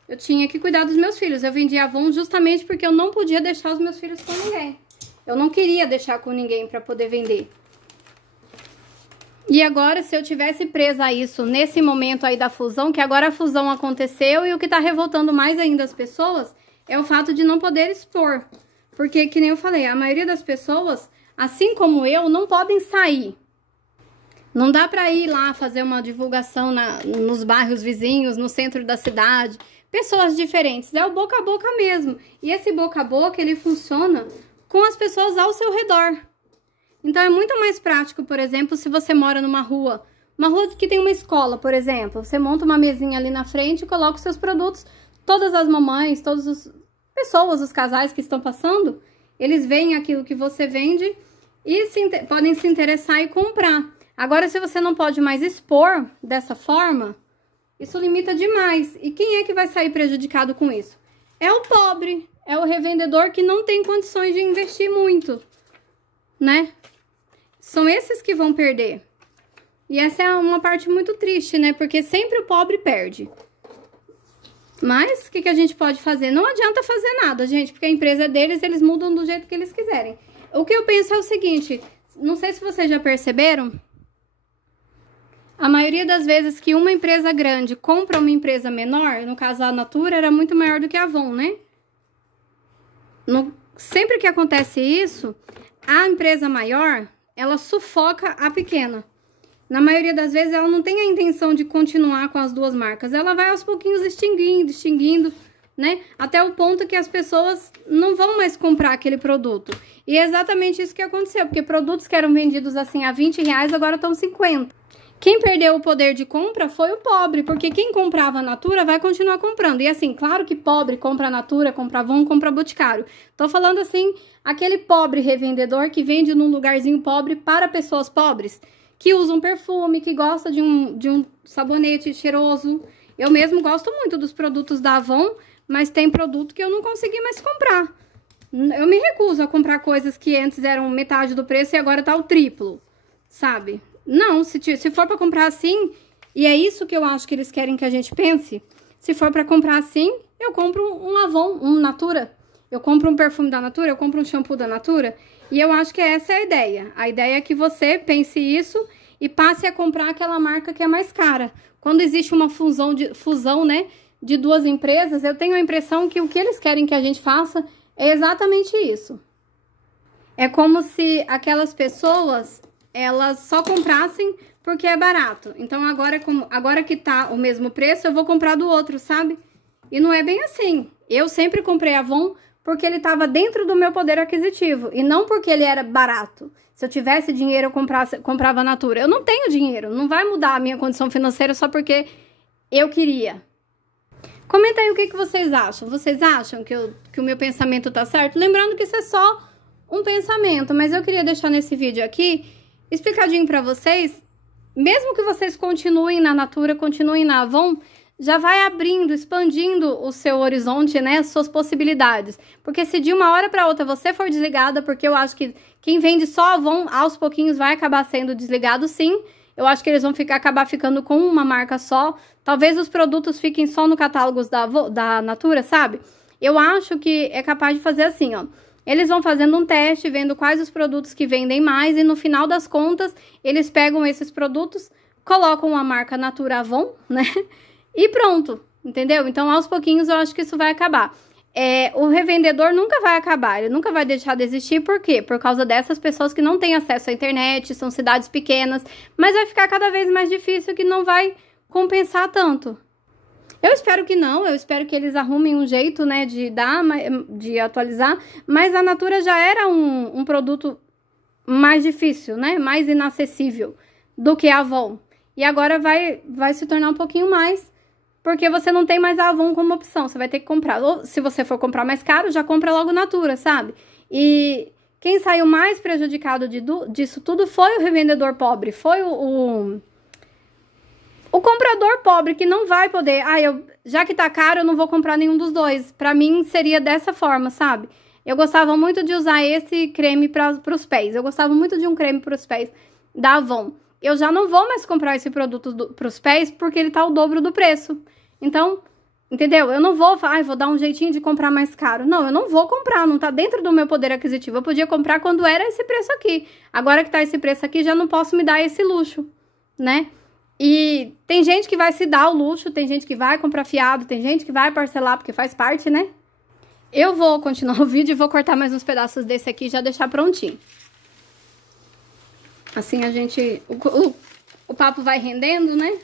Eu tinha que cuidar dos meus filhos. Eu vendia Avon justamente porque eu não podia deixar os meus filhos com ninguém. Eu não queria deixar com ninguém pra poder vender. E agora, se eu tivesse presa a isso nesse momento aí da fusão, que agora a fusão aconteceu e o que tá revoltando mais ainda as pessoas é o fato de não poder expor. Porque, que nem eu falei, a maioria das pessoas, assim como eu, não podem sair. Não dá pra ir lá fazer uma divulgação nos bairros vizinhos, no centro da cidade. Pessoas diferentes, é o boca a boca mesmo. E esse boca a boca, ele funciona com as pessoas ao seu redor. Então, é muito mais prático, por exemplo, se você mora numa rua que tem uma escola, por exemplo. Você monta uma mesinha ali na frente e coloca os seus produtos. Todas as mamães, todas as pessoas, os casais que estão passando, eles veem aquilo que você vende e podem se interessar e comprar. Agora, se você não pode mais expor dessa forma, isso limita demais. E quem é que vai sair prejudicado com isso? É o pobre, é o revendedor que não tem condições de investir muito, né? São esses que vão perder. E essa é uma parte muito triste, né? Porque sempre o pobre perde. Mas, o que a gente pode fazer? Não adianta fazer nada, gente, porque a empresa é deles, eles mudam do jeito que eles quiserem. O que eu penso é o seguinte, não sei se vocês já perceberam, a maioria das vezes que uma empresa grande compra uma empresa menor, no caso a Natura era muito maior do que a Avon, né? Sempre que acontece isso, a empresa maior, ela sufoca a pequena. Na maioria das vezes, ela não tem a intenção de continuar com as duas marcas. Ela vai aos pouquinhos extinguindo, né? Até o ponto que as pessoas não vão mais comprar aquele produto. E é exatamente isso que aconteceu, porque produtos que eram vendidos assim a R$20, agora estão 50. Quem perdeu o poder de compra foi o pobre, porque quem comprava a Natura vai continuar comprando. E assim, claro que pobre compra a Natura, compra Avon, compra Boticário. Tô falando assim, aquele pobre revendedor que vende num lugarzinho pobre para pessoas pobres, que usam perfume, que gosta de um sabonete cheiroso. Eu mesmo gosto muito dos produtos da Avon, mas tem produto que eu não consegui mais comprar. Eu me recuso a comprar coisas que antes eram metade do preço e agora tá o triplo, sabe? Não, se for pra comprar assim, e é isso que eu acho que eles querem que a gente pense, se for pra comprar assim, eu compro um Avon, um Natura, eu compro um perfume da Natura, eu compro um shampoo da Natura, e eu acho que essa é a ideia. A ideia é que você pense isso e passe a comprar aquela marca que é mais cara. Quando existe uma fusão, né, de duas empresas, eu tenho a impressão que o que eles querem que a gente faça é exatamente isso. É como se aquelas pessoas, elas só comprassem porque é barato. Então, agora que tá o mesmo preço, eu vou comprar do outro, sabe? E não é bem assim. Eu sempre comprei Avon porque ele tava dentro do meu poder aquisitivo e não porque ele era barato. Se eu tivesse dinheiro, eu comprava Natura. Eu não tenho dinheiro, não vai mudar a minha condição financeira só porque eu queria. Comenta aí o que vocês acham. Vocês acham que o meu pensamento tá certo? Lembrando que isso é só um pensamento, mas eu queria deixar nesse vídeo aqui explicadinho pra vocês, mesmo que vocês continuem na Natura, continuem na Avon, já vai abrindo, expandindo o seu horizonte, né, as suas possibilidades. Porque se de uma hora para outra você for desligada, porque eu acho que quem vende só Avon, aos pouquinhos vai acabar sendo desligado, sim. Eu acho que eles vão acabar ficando com uma marca só. Talvez os produtos fiquem só no catálogo da Natura, sabe? Eu acho que é capaz de fazer assim, ó. Eles vão fazendo um teste, vendo quais os produtos que vendem mais e no final das contas, eles pegam esses produtos, colocam a marca Natura Avon, né? E pronto, entendeu? Então, aos pouquinhos, eu acho que isso vai acabar. O revendedor nunca vai acabar, ele nunca vai deixar de existir, por quê? Por causa dessas pessoas que não têm acesso à internet, são cidades pequenas, mas vai ficar cada vez mais difícil, que não vai compensar tanto. Eu espero que não, eu espero que eles arrumem um jeito, né, de atualizar, mas a Natura já era um produto mais difícil, né, mais inacessível do que a Avon. E agora vai se tornar um pouquinho mais, porque você não tem mais a Avon como opção, você vai ter que comprar. Ou se você for comprar mais caro, já compra logo Natura, sabe? E quem saiu mais prejudicado disso tudo foi o revendedor pobre, foi o comprador pobre que não vai poder, já que tá caro, eu não vou comprar nenhum dos dois. Pra mim, seria dessa forma, sabe? Eu gostava muito de usar esse creme pros pés. Eu gostava muito de um creme pros pés da Avon. Eu já não vou mais comprar esse produto pros pés porque ele tá o dobro do preço. Então, entendeu? Eu não vou falar, vou dar um jeitinho de comprar mais caro. Não, eu não vou comprar, não tá dentro do meu poder aquisitivo. Eu podia comprar quando era esse preço aqui. Agora que tá esse preço aqui, já não posso me dar esse luxo, né? E tem gente que vai se dar o luxo, tem gente que vai comprar fiado, tem gente que vai parcelar, porque faz parte, né? Eu vou continuar o vídeo e vou cortar mais uns pedaços desse aqui e já deixar prontinho. Assim a gente... O papo vai rendendo, né?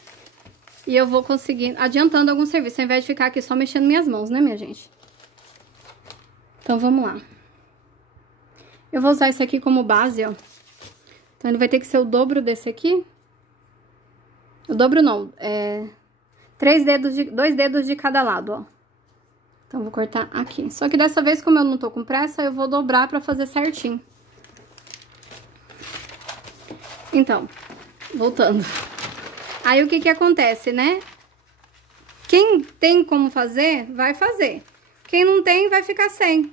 E eu vou conseguindo... Adiantando algum serviço, ao invés de ficar aqui só mexendo minhas mãos, né, minha gente? Então, vamos lá. Eu vou usar esse aqui como base, ó. Então, ele vai ter que ser o dobro desse aqui. O dobro não, 2 dedos de cada lado, ó. Então, vou cortar aqui. Só que dessa vez, como eu não tô com pressa, eu vou dobrar pra fazer certinho. Então, voltando. Aí, o que acontece, né? Quem tem como fazer, vai fazer. Quem não tem, vai ficar sem.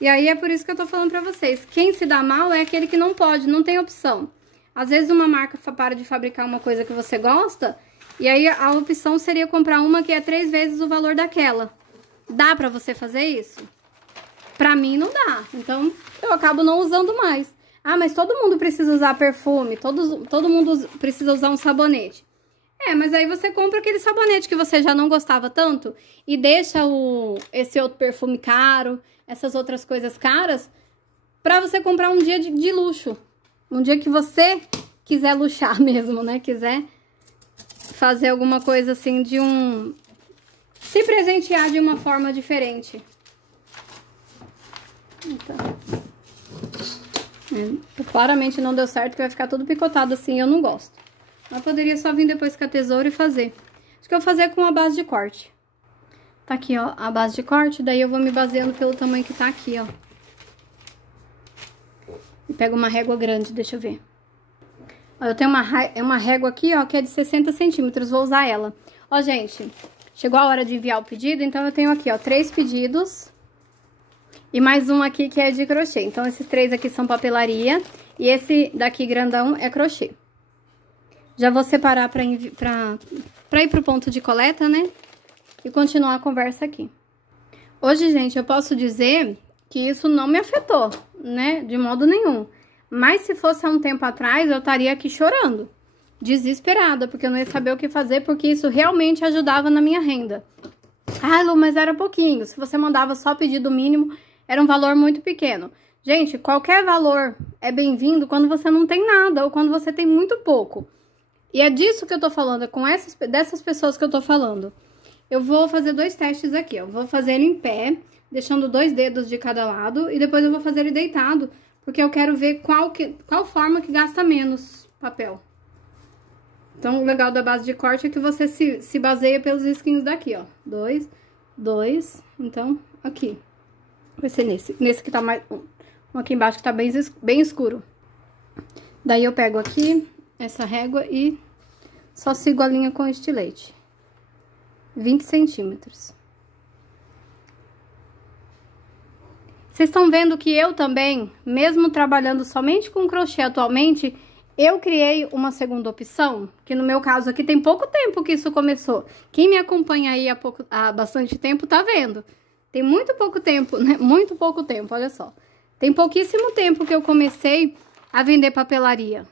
E aí, é por isso que eu tô falando pra vocês. Quem se dá mal é aquele que não pode, não tem opção. Às vezes uma marca para de fabricar uma coisa que você gosta E aí, a opção seria comprar uma que é 3 vezes o valor daquela. Dá pra você fazer isso? Pra mim, não dá. Então, eu acabo não usando mais. Ah, mas todo mundo precisa usar perfume. Todo mundo precisa usar um sabonete. Mas aí você compra aquele sabonete que você já não gostava tanto e deixa esse outro perfume caro, essas outras coisas caras, pra você comprar um dia de luxo. Um dia que você quiser luxar mesmo, né? Quiser fazer alguma coisa assim se presentear de uma forma diferente. Então, claramente não deu certo, que vai ficar tudo picotado assim, eu não gosto. Mas poderia só vir depois com a tesoura e fazer. Acho que eu vou fazer com a base de corte. Tá aqui, ó, a base de corte, daí eu vou me baseando pelo tamanho que tá aqui, ó. E pego uma régua grande, deixa eu ver. Ó, eu tenho uma régua aqui, ó, que é de 60 centímetros, vou usar ela. Ó, gente, chegou a hora de enviar o pedido, então eu tenho aqui, ó, 3 pedidos. E mais um aqui que é de crochê. Então, esses 3 aqui são papelaria. E esse daqui grandão é crochê. Já vou separar pra ir pro ponto de coleta, né? E continuar a conversa aqui. Hoje, gente, eu posso dizer que isso não me afetou, né? De modo nenhum. Mas se fosse há um tempo atrás, eu estaria aqui chorando. Desesperada, porque eu não ia saber o que fazer, porque isso realmente ajudava na minha renda. Ah, Lu, mas era pouquinho. Se você mandava só pedido mínimo, era um valor muito pequeno. Gente, qualquer valor é bem-vindo quando você não tem nada ou quando você tem muito pouco. E é disso que eu tô falando, é dessas pessoas que eu tô falando. Eu vou fazer 2 testes aqui, ó. Vou fazer ele em pé, deixando 2 dedos de cada lado. E depois eu vou fazer ele deitado, porque eu quero ver qual forma que gasta menos papel. Então, o legal da base de corte é que você se baseia pelos risquinhos daqui, ó. 2, 2. Então, aqui. Vai ser nesse que tá mais... Um aqui embaixo que tá bem escuro. Daí eu pego aqui essa régua e só sigo a linha com estilete. 20 centímetros. Vocês estão vendo que eu também, mesmo trabalhando somente com crochê atualmente, eu criei uma segunda opção, que no meu caso aqui tem pouco tempo que isso começou. Quem me acompanha aí há bastante tempo tá vendo. Tem muito pouco tempo, né? Muito pouco tempo, olha só. Tem pouquíssimo tempo que eu comecei a vender papelaria.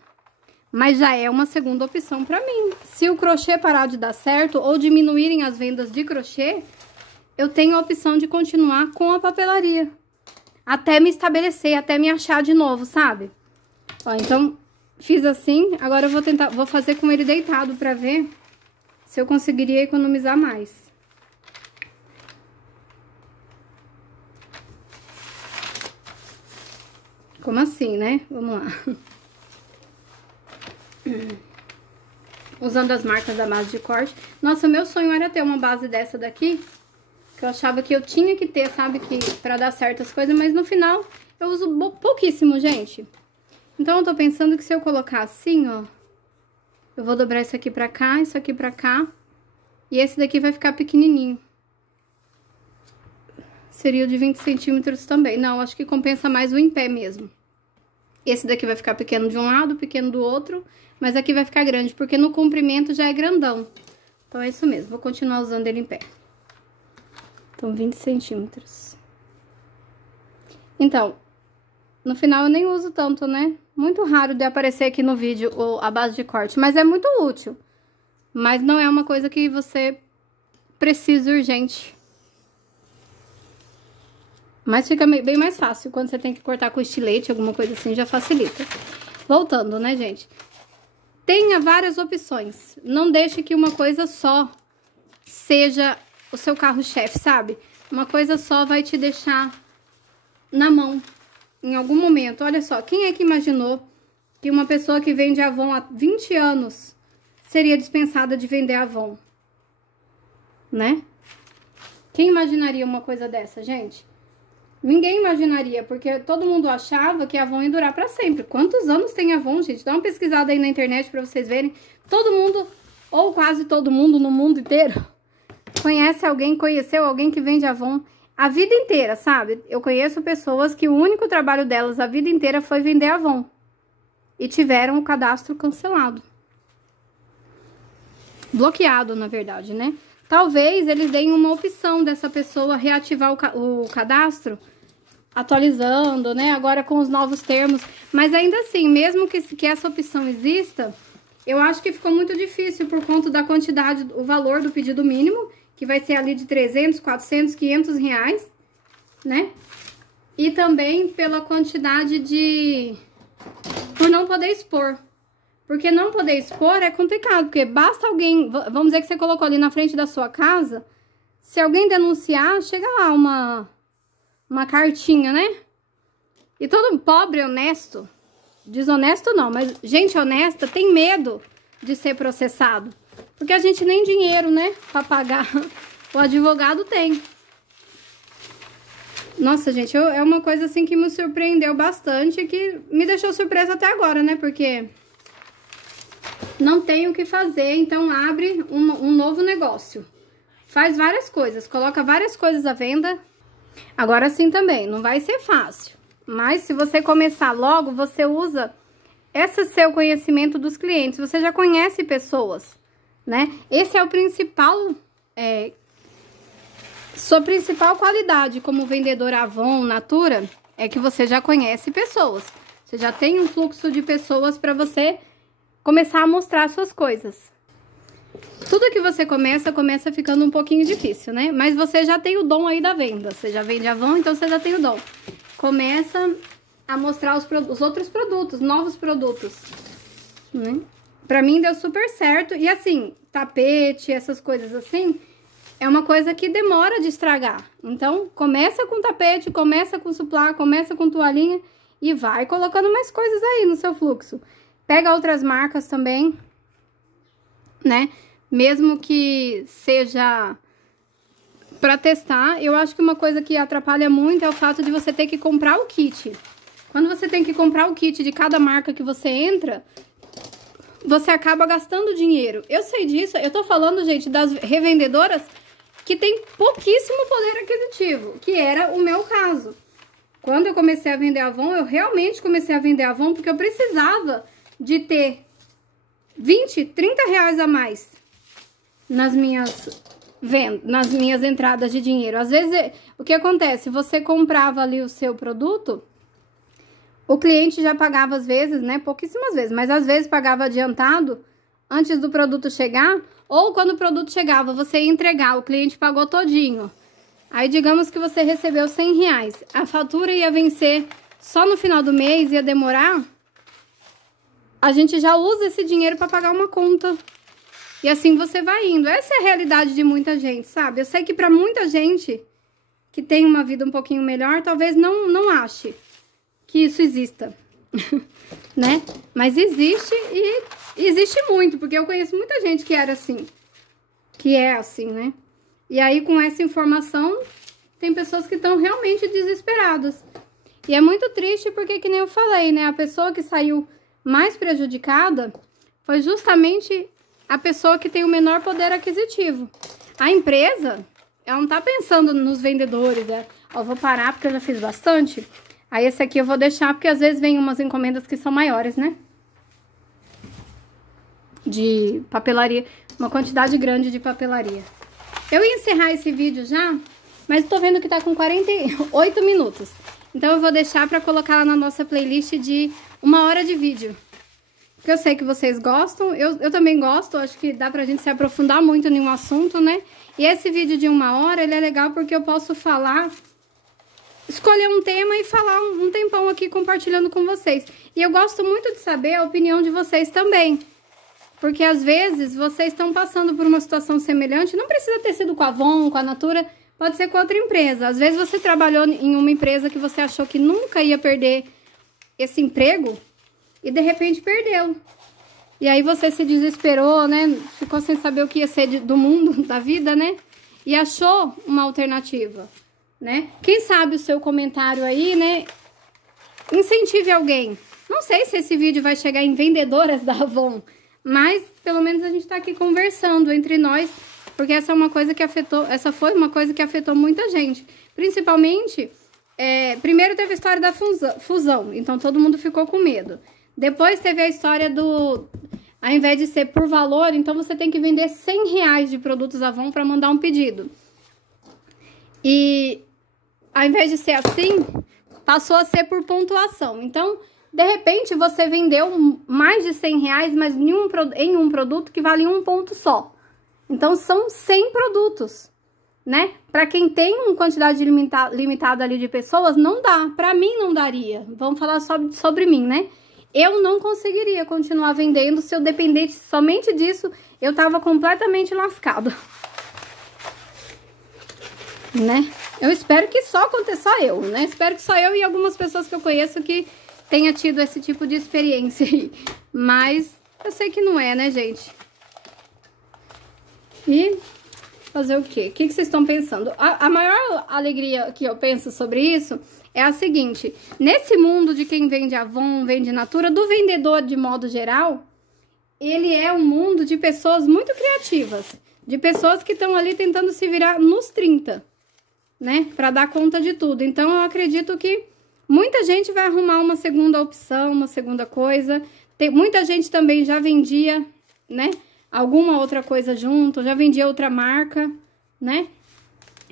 Mas já é uma segunda opção pra mim. Se o crochê parar de dar certo ou diminuírem as vendas de crochê, eu tenho a opção de continuar com a papelaria. Até me estabelecer, até me achar de novo, sabe? Ó, então, fiz assim. Agora eu vou fazer com ele deitado pra ver se eu conseguiria economizar mais. Como assim, né? Vamos lá. Usando as marcas da base de corte. Nossa, o meu sonho era ter uma base dessa daqui, que eu achava que eu tinha que ter, sabe, que pra dar certas coisas, mas no final eu uso pouquíssimo, gente. Então eu tô pensando que se eu colocar assim, ó, eu vou dobrar isso aqui pra cá, isso aqui pra cá, e esse daqui vai ficar pequenininho. Seria o de 20 centímetros também. Não, acho que compensa mais o em pé mesmo. Esse daqui vai ficar pequeno de um lado, pequeno do outro, mas aqui vai ficar grande, porque no comprimento já é grandão. Então é isso mesmo, vou continuar usando ele em pé. Então, 20 centímetros. Então, no final eu nem uso tanto, né? Muito raro de aparecer aqui no vídeo a base de corte, mas é muito útil. Mas não é uma coisa que você precisa urgente. Mas fica bem mais fácil quando você tem que cortar com estilete, alguma coisa assim, já facilita. Voltando, né, gente? Tenha várias opções. Não deixe que uma coisa só seja o seu carro-chefe, sabe? Uma coisa só vai te deixar na mão em algum momento. Olha só, quem é que imaginou que uma pessoa que vende Avon há 20 anos seria dispensada de vender Avon? Né? Quem imaginaria uma coisa dessa, gente? Ninguém imaginaria, porque todo mundo achava que a Avon ia durar pra sempre. Quantos anos tem Avon, gente? Dá uma pesquisada aí na internet pra vocês verem. Todo mundo, ou quase todo mundo no mundo inteiro, conheceu alguém que vende Avon a vida inteira, sabe? Eu conheço pessoas que o único trabalho delas a vida inteira foi vender Avon. E tiveram o cadastro cancelado. bloqueado, na verdade, né? Talvez eles deem uma opção dessa pessoa reativar o cadastro, atualizando, né? Agora com os novos termos. Mas ainda assim, mesmo que essa opção exista, eu acho que ficou muito difícil por conta da quantidade, o valor do pedido mínimo, que vai ser ali de 300, 400, 500 reais, né? E também pela quantidade por não poder expor. Porque não poder expor é complicado, porque basta alguém, vamos dizer que você colocou ali na frente da sua casa, se alguém denunciar, chega lá uma cartinha, né? E todo pobre, honesto, desonesto não, mas gente honesta tem medo de ser processado. Porque a gente nem dinheiro, né, pra pagar o advogado tem. Nossa, gente, é uma coisa assim que me surpreendeu bastante, que me deixou surpresa até agora, né, porque não tem o que fazer, então abre um novo negócio. Faz várias coisas, coloca várias coisas à venda. Agora sim também, não vai ser fácil. Mas se você começar logo, você usa esse seu conhecimento dos clientes. Você já conhece pessoas, né? Esse é o principal, sua principal qualidade como vendedor Avon, Natura, é que você já conhece pessoas. Você já tem um fluxo de pessoas para você começar a mostrar suas coisas. Tudo que você começa ficando um pouquinho difícil, né? Mas você já tem o dom aí da venda. Você já vende Avon, então você já tem o dom. Começa a mostrar os outros produtos, novos produtos, né? Pra mim deu super certo. E assim, tapete, essas coisas assim, é uma coisa que demora de estragar. Então, começa com tapete, começa com suplá, começa com toalhinha e vai colocando mais coisas aí no seu fluxo. Pega outras marcas também, né? Mesmo que seja para testar, eu acho que uma coisa que atrapalha muito é o fato de você ter que comprar o kit. Quando você tem que comprar o kit de cada marca que você entra, você acaba gastando dinheiro. Eu sei disso, eu tô falando, gente, das revendedoras que tem pouquíssimo poder aquisitivo, que era o meu caso. Quando eu comecei a vender Avon, eu realmente comecei a vender Avon porque eu precisava de ter 20, 30 reais a mais nas minhas entradas de dinheiro. Às vezes, o que acontece? Você comprava ali o seu produto, o cliente já pagava às vezes, né? Pouquíssimas vezes, mas às vezes pagava adiantado antes do produto chegar, ou quando o produto chegava, você ia entregar, o cliente pagou todinho. Aí, digamos que você recebeu 100 reais. A fatura ia vencer só no final do mês, ia demorar. A gente já usa esse dinheiro para pagar uma conta. E assim você vai indo. Essa é a realidade de muita gente, sabe? Eu sei que para muita gente que tem uma vida um pouquinho melhor, talvez não ache que isso exista, né? Mas existe e existe muito, porque eu conheço muita gente que era assim, que é assim, né? E aí, com essa informação, tem pessoas que estão realmente desesperadas. E é muito triste porque, que nem eu falei, né? A pessoa que saiu mais prejudicada foi justamente a pessoa que tem o menor poder aquisitivo. A empresa, ela não tá pensando nos vendedores, né? Ó, vou parar porque eu já fiz bastante. Aí esse aqui eu vou deixar porque às vezes vem umas encomendas que são maiores, né? De papelaria, uma quantidade grande de papelaria. Eu ia encerrar esse vídeo já, mas tô vendo que tá com 48 minutos. Então eu vou deixar pra colocar lá na nossa playlist de 1 hora de vídeo. Porque eu sei que vocês gostam, eu também gosto, acho que dá pra gente se aprofundar muito em um assunto, né? E esse vídeo de 1 hora, ele é legal porque eu posso falar, escolher um tema e falar um tempão aqui compartilhando com vocês. E eu gosto muito de saber a opinião de vocês também. Porque às vezes vocês estão passando por uma situação semelhante, não precisa ter sido com a Avon, com a Natura, pode ser com outra empresa. Às vezes você trabalhou em uma empresa que você achou que nunca ia perder esse emprego e de repente perdeu. E aí você se desesperou, né? Ficou sem saber o que ia ser do mundo, da vida, né? E achou uma alternativa, né? Quem sabe o seu comentário aí, né? Incentive alguém. Não sei se esse vídeo vai chegar em vendedoras da Avon, mas pelo menos a gente tá aqui conversando entre nós, porque essa foi uma coisa que afetou muita gente. Principalmente, primeiro teve a história da fusão, então todo mundo ficou com medo. Depois teve a história ao invés de ser por valor, então você tem que vender R$100 de produtos Avon para mandar um pedido. E ao invés de ser assim, passou a ser por pontuação. Então, de repente, você vendeu mais de R$100, mas em um produto que vale um ponto só. Então, são 100 produtos, né? Para quem tem uma quantidade limitada ali de pessoas, não dá. Para mim, não daria. Vamos falar sobre mim, né? Eu não conseguiria continuar vendendo se eu dependesse somente disso. Eu tava completamente lascada. Né? Eu espero que só aconteça eu, né? Espero que só eu e algumas pessoas que eu conheço que tenha tido esse tipo de experiência aí. Mas eu sei que não é, né, gente? E fazer o quê? O que vocês estão pensando? A maior alegria que eu penso sobre isso é a seguinte: nesse mundo de quem vende Avon, vende Natura, do vendedor de modo geral, ele é um mundo de pessoas muito criativas, de pessoas que estão ali tentando se virar nos 30, né, para dar conta de tudo. Então, eu acredito que muita gente vai arrumar uma segunda opção, uma segunda coisa. Muita gente também já vendia, né, alguma outra coisa junto, já vendia outra marca, né,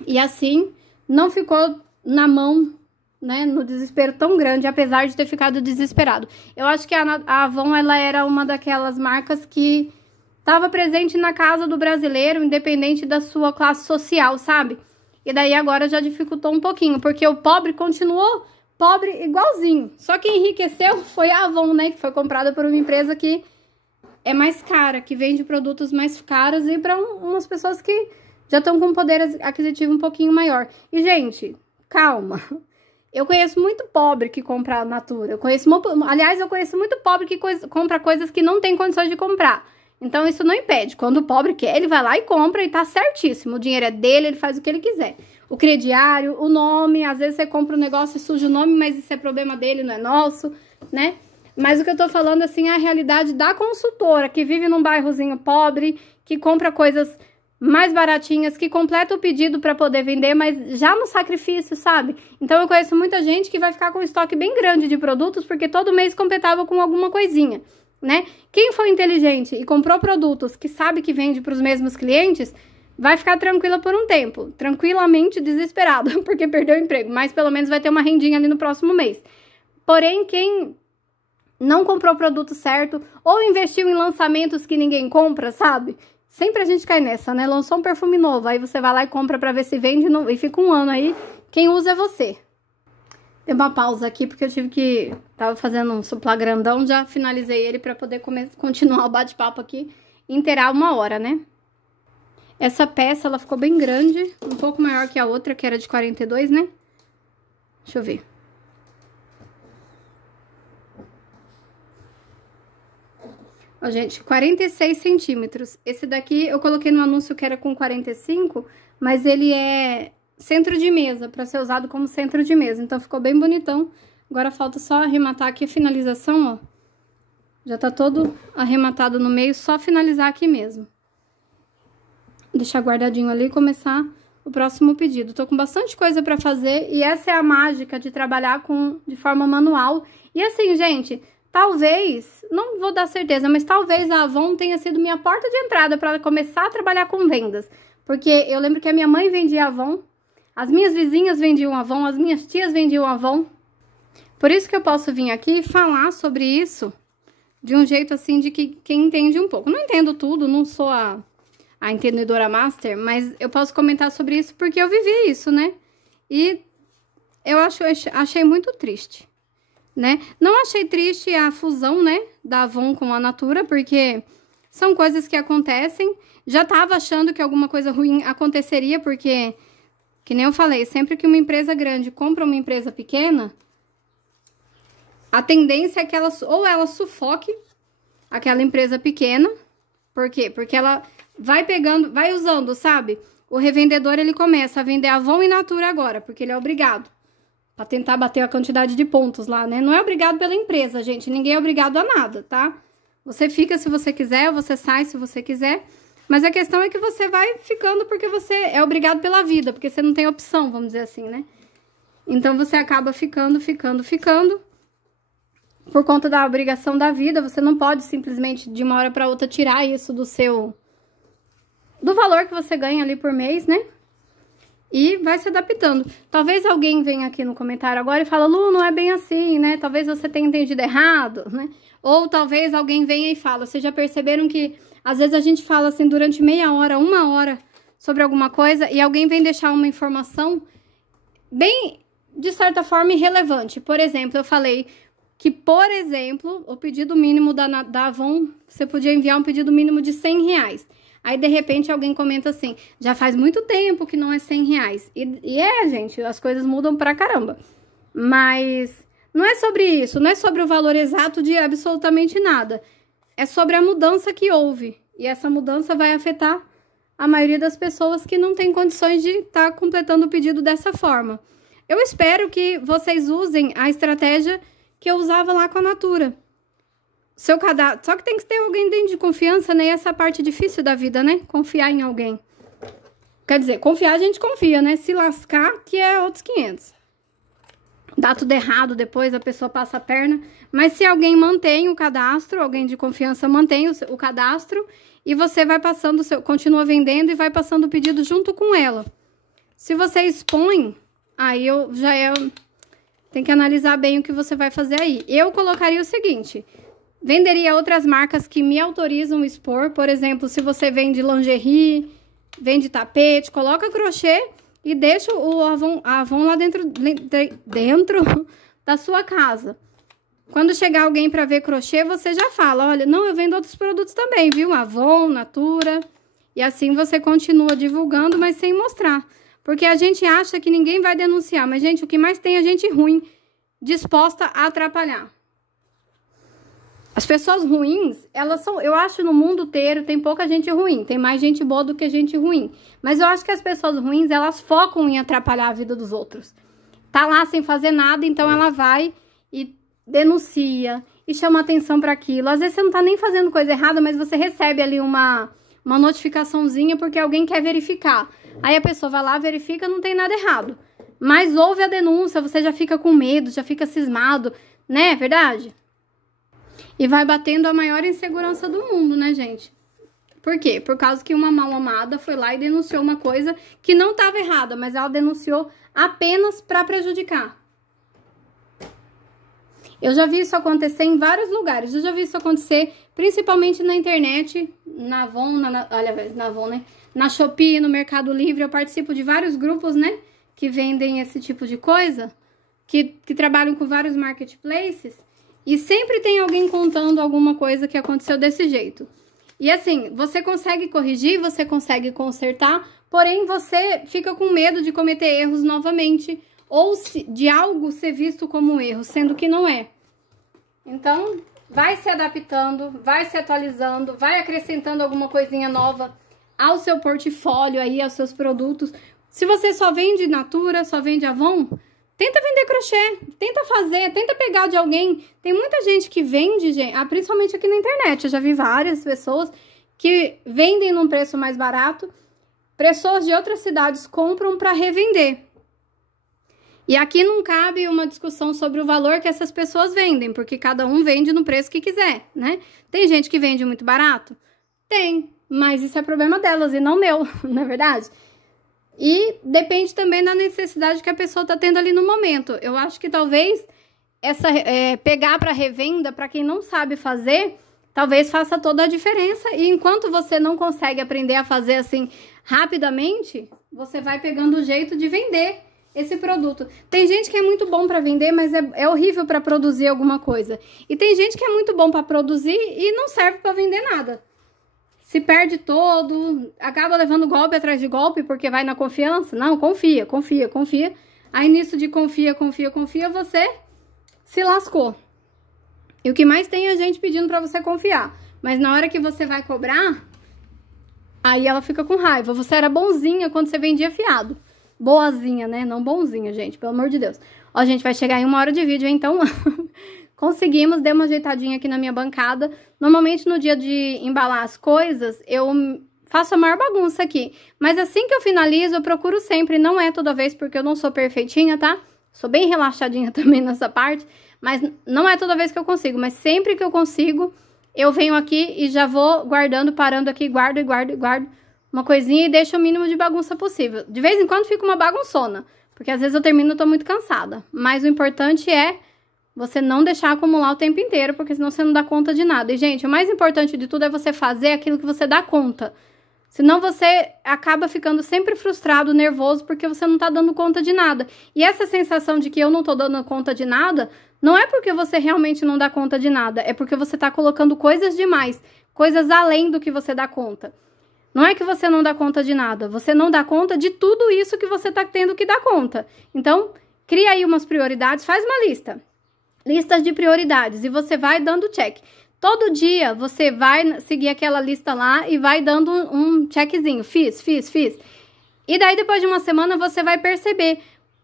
e assim não ficou na mão, né, no desespero tão grande, apesar de ter ficado desesperado. Eu acho que a Avon, ela era uma daquelas marcas que estava presente na casa do brasileiro, independente da sua classe social, sabe? E daí agora já dificultou um pouquinho, porque o pobre continuou pobre igualzinho. Só que enriqueceu foi a Avon, né, que foi comprada por uma empresa que é mais cara, que vende produtos mais caros e para umas pessoas que já estão com poder aquisitivo um pouquinho maior. E, gente, calma. Eu conheço muito pobre que compra a Natura. Aliás, eu conheço muito pobre que compra coisas que não tem condições de comprar. Então, isso não impede. Quando o pobre quer, ele vai lá e compra e tá certíssimo. O dinheiro é dele, ele faz o que ele quiser. O crediário, o nome, às vezes você compra um negócio e suja o nome, mas isso é problema dele, não é nosso, né? Mas o que eu tô falando, assim, é a realidade da consultora, que vive num bairrozinho pobre, que compra coisas mais baratinhas, que completa o pedido para poder vender, mas já no sacrifício, sabe? Então, eu conheço muita gente que vai ficar com um estoque bem grande de produtos, porque todo mês completava com alguma coisinha, né? Quem for inteligente e comprou produtos que sabe que vende para os mesmos clientes, vai ficar tranquila por um tempo, tranquilamente desesperada, porque perdeu o emprego, mas pelo menos vai ter uma rendinha ali no próximo mês. Porém, quem não comprou o produto certo ou investiu em lançamentos que ninguém compra, sabe? Sempre a gente cai nessa, né? Lançou um perfume novo, aí você vai lá e compra pra ver se vende e fica um ano aí. Quem usa é você. Tem uma pausa aqui porque eu tive que... Tava fazendo um suplá grandão, já finalizei ele pra poder continuar o bate-papo aqui e inteirar 1 hora, né? Essa peça, ela ficou bem grande, um pouco maior que a outra, que era de 42, né? Deixa eu ver. Ó, gente, 46 centímetros. Esse daqui eu coloquei no anúncio que era com 45, mas ele é centro de mesa, para ser usado como centro de mesa. Então, ficou bem bonitão. Agora, falta só arrematar aqui a finalização, ó. Já tá todo arrematado no meio, só finalizar aqui mesmo. Deixar guardadinho ali e começar o próximo pedido. Tô com bastante coisa pra fazer e essa é a mágica de trabalhar de forma manual. E assim, gente... Talvez, não vou dar certeza, mas talvez a Avon tenha sido minha porta de entrada para começar a trabalhar com vendas. Porque eu lembro que a minha mãe vendia Avon, as minhas vizinhas vendiam Avon, as minhas tias vendiam Avon. Por isso que eu posso vir aqui e falar sobre isso de um jeito assim de que quem entende um pouco. Não entendo tudo, não sou a entendedora master, mas eu posso comentar sobre isso porque eu vivi isso, né? E eu achei muito triste. Né? Não achei triste a fusão, né, da Avon com a Natura, porque são coisas que acontecem. Já tava achando que alguma coisa ruim aconteceria, porque, que nem eu falei, sempre que uma empresa grande compra uma empresa pequena, a tendência é que ela sufoque aquela empresa pequena. Por quê? Porque ela vai vai usando, sabe? O revendedor, ele começa a vender Avon e Natura agora, porque ele é obrigado. Pra tentar bater a quantidade de pontos lá, né? Não é obrigado pela empresa, gente. Ninguém é obrigado a nada, tá? Você fica se você quiser, você sai se você quiser. Mas a questão é que você vai ficando porque você é obrigado pela vida. Porque você não tem opção, vamos dizer assim, né? Então, você acaba ficando. por conta da obrigação da vida, você não pode simplesmente de uma hora para outra tirar isso do valor que você ganha ali por mês, né? E vai se adaptando. Talvez alguém venha aqui no comentário agora e fala, Lu, não é bem assim, né? Talvez você tenha entendido errado, né? Ou talvez alguém venha e fala, vocês já perceberam que às vezes a gente fala assim durante meia hora, uma hora sobre alguma coisa e alguém vem deixar uma informação bem, de certa forma, irrelevante. Por exemplo, eu falei que, por exemplo, o pedido mínimo da Avon, você podia enviar um pedido mínimo de R$100. Aí, de repente, alguém comenta assim, já faz muito tempo que não é R$100. E gente, as coisas mudam pra caramba. Mas não é sobre isso, não é sobre o valor exato de absolutamente nada. É sobre a mudança que houve. E essa mudança vai afetar a maioria das pessoas que não tem condições de estar completando o pedido dessa forma. Eu espero que vocês usem a estratégia que eu usava lá com a Natura. Seu cadastro. Só que tem que ter alguém dentro de confiança, né? E essa parte difícil da vida, né? Confiar em alguém. Quer dizer, confiar a gente confia, né? Se lascar, que é outros 500. Dá tudo errado, depois a pessoa passa a perna. Mas se alguém mantém o cadastro, alguém de confiança mantém o cadastro, e você vai passando, continua vendendo e vai passando o pedido junto com ela. Se você expõe, aí tem que analisar bem o que você vai fazer aí. Eu colocaria o seguinte, venderia outras marcas que me autorizam expor, por exemplo, se você vende lingerie, vende tapete, coloca crochê e deixa a Avon lá dentro da sua casa. Quando chegar alguém para ver crochê, você já fala, olha, não, eu vendo outros produtos também, viu? Avon, Natura, e assim você continua divulgando, mas sem mostrar. Porque a gente acha que ninguém vai denunciar, mas, gente, o que mais tem é gente ruim, disposta a atrapalhar. As pessoas ruins, elas são, eu acho, no mundo inteiro tem pouca gente ruim, tem mais gente boa do que gente ruim. Mas eu acho que as pessoas ruins, elas focam em atrapalhar a vida dos outros. Tá lá sem fazer nada, então ela vai e denuncia e chama atenção para aquilo. Às vezes você não tá nem fazendo coisa errada, mas você recebe ali uma notificaçãozinha porque alguém quer verificar. Aí a pessoa vai lá, verifica, não tem nada errado. Mas houve a denúncia, você já fica com medo, já fica cismado, né? É verdade? E vai batendo a maior insegurança do mundo, né, gente? Por quê? Por causa que uma mal amada foi lá e denunciou uma coisa que não estava errada, mas ela denunciou apenas para prejudicar. Eu já vi isso acontecer em vários lugares. Eu já vi isso acontecer principalmente na internet, na Avon, na Avon, né? Na Shopee, no Mercado Livre. Eu participo de vários grupos, né? Que vendem esse tipo de coisa, que trabalham com vários marketplaces. E sempre tem alguém contando alguma coisa que aconteceu desse jeito. E assim, você consegue corrigir, você consegue consertar, porém você fica com medo de cometer erros novamente, ou de algo ser visto como um erro, sendo que não é. Então, vai se adaptando, vai se atualizando, vai acrescentando alguma coisinha nova ao seu portfólio aí, aos seus produtos. Se você só vende Natura, só vende Avon, tenta vender crochê, tenta fazer, tenta pegar de alguém. Tem muita gente que vende, gente, principalmente aqui na internet. Eu já vi várias pessoas que vendem num preço mais barato. Pessoas de outras cidades compram para revender. E aqui não cabe uma discussão sobre o valor que essas pessoas vendem, porque cada um vende no preço que quiser, né? Tem gente que vende muito barato? Tem, mas isso é problema delas e não meu, não é verdade? E depende também da necessidade que a pessoa tá tendo ali no momento. Eu acho que talvez pegar para revenda, para quem não sabe fazer, talvez faça toda a diferença. E enquanto você não consegue aprender a fazer assim rapidamente, você vai pegando o jeito de vender esse produto. Tem gente que é muito bom para vender, mas é horrível para produzir alguma coisa. E tem gente que é muito bom para produzir e não serve para vender nada. Se perde todo, acaba levando golpe atrás de golpe porque vai na confiança. Não, confia, confia, confia. Aí nisso de confia, confia, confia, você se lascou. E o que mais tem é gente pedindo para você confiar. Mas na hora que você vai cobrar, aí ela fica com raiva. Você era bonzinha quando você vendia fiado. Boazinha, né? Não bonzinha, gente, pelo amor de Deus. Ó, gente, vai chegar em 1 hora de vídeo, então conseguimos, dei uma ajeitadinha aqui na minha bancada. Normalmente no dia de embalar as coisas, eu faço a maior bagunça aqui. Mas assim que eu finalizo, eu procuro sempre, não é toda vez porque eu não sou perfeitinha, tá? Sou bem relaxadinha também nessa parte, mas não é toda vez que eu consigo, mas sempre que eu consigo, eu venho aqui e já vou guardando, parando aqui, guardo uma coisinha e deixo o mínimo de bagunça possível. De vez em quando fica uma bagunçona, porque às vezes eu termino e tô muito cansada. Mas o importante é você não deixar acumular o tempo inteiro, porque senão você não dá conta de nada. E, gente, o mais importante de tudo é você fazer aquilo que você dá conta. Senão você acaba ficando sempre frustrado, nervoso, porque você não tá dando conta de nada. E essa sensação de que eu não tô dando conta de nada, não é porque você realmente não dá conta de nada, é porque você tá colocando coisas demais, coisas além do que você dá conta. Não é que você não dá conta de nada, você não dá conta de tudo isso que você tá tendo que dar conta. Então, cria aí umas prioridades, faz uma lista. Listas de prioridades, e você vai dando check. Todo dia você vai seguir aquela lista lá e vai dando um checkzinho. Fiz. E daí, depois de uma semana, você vai perceber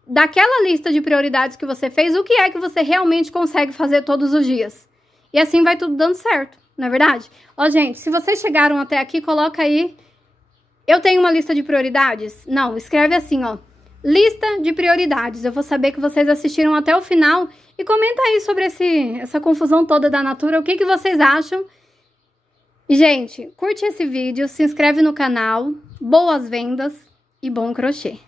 daquela lista de prioridades que você fez, o que é que você realmente consegue fazer todos os dias. E assim vai tudo dando certo, não é verdade? Ó, gente, se vocês chegaram até aqui, coloca aí. Eu tenho uma lista de prioridades? Não, escreve assim, ó. Lista de prioridades. Eu vou saber que vocês assistiram até o final. E comenta aí sobre essa confusão toda da Natura. O que vocês acham? E, gente, curte esse vídeo, se inscreve no canal. Boas vendas e bom crochê!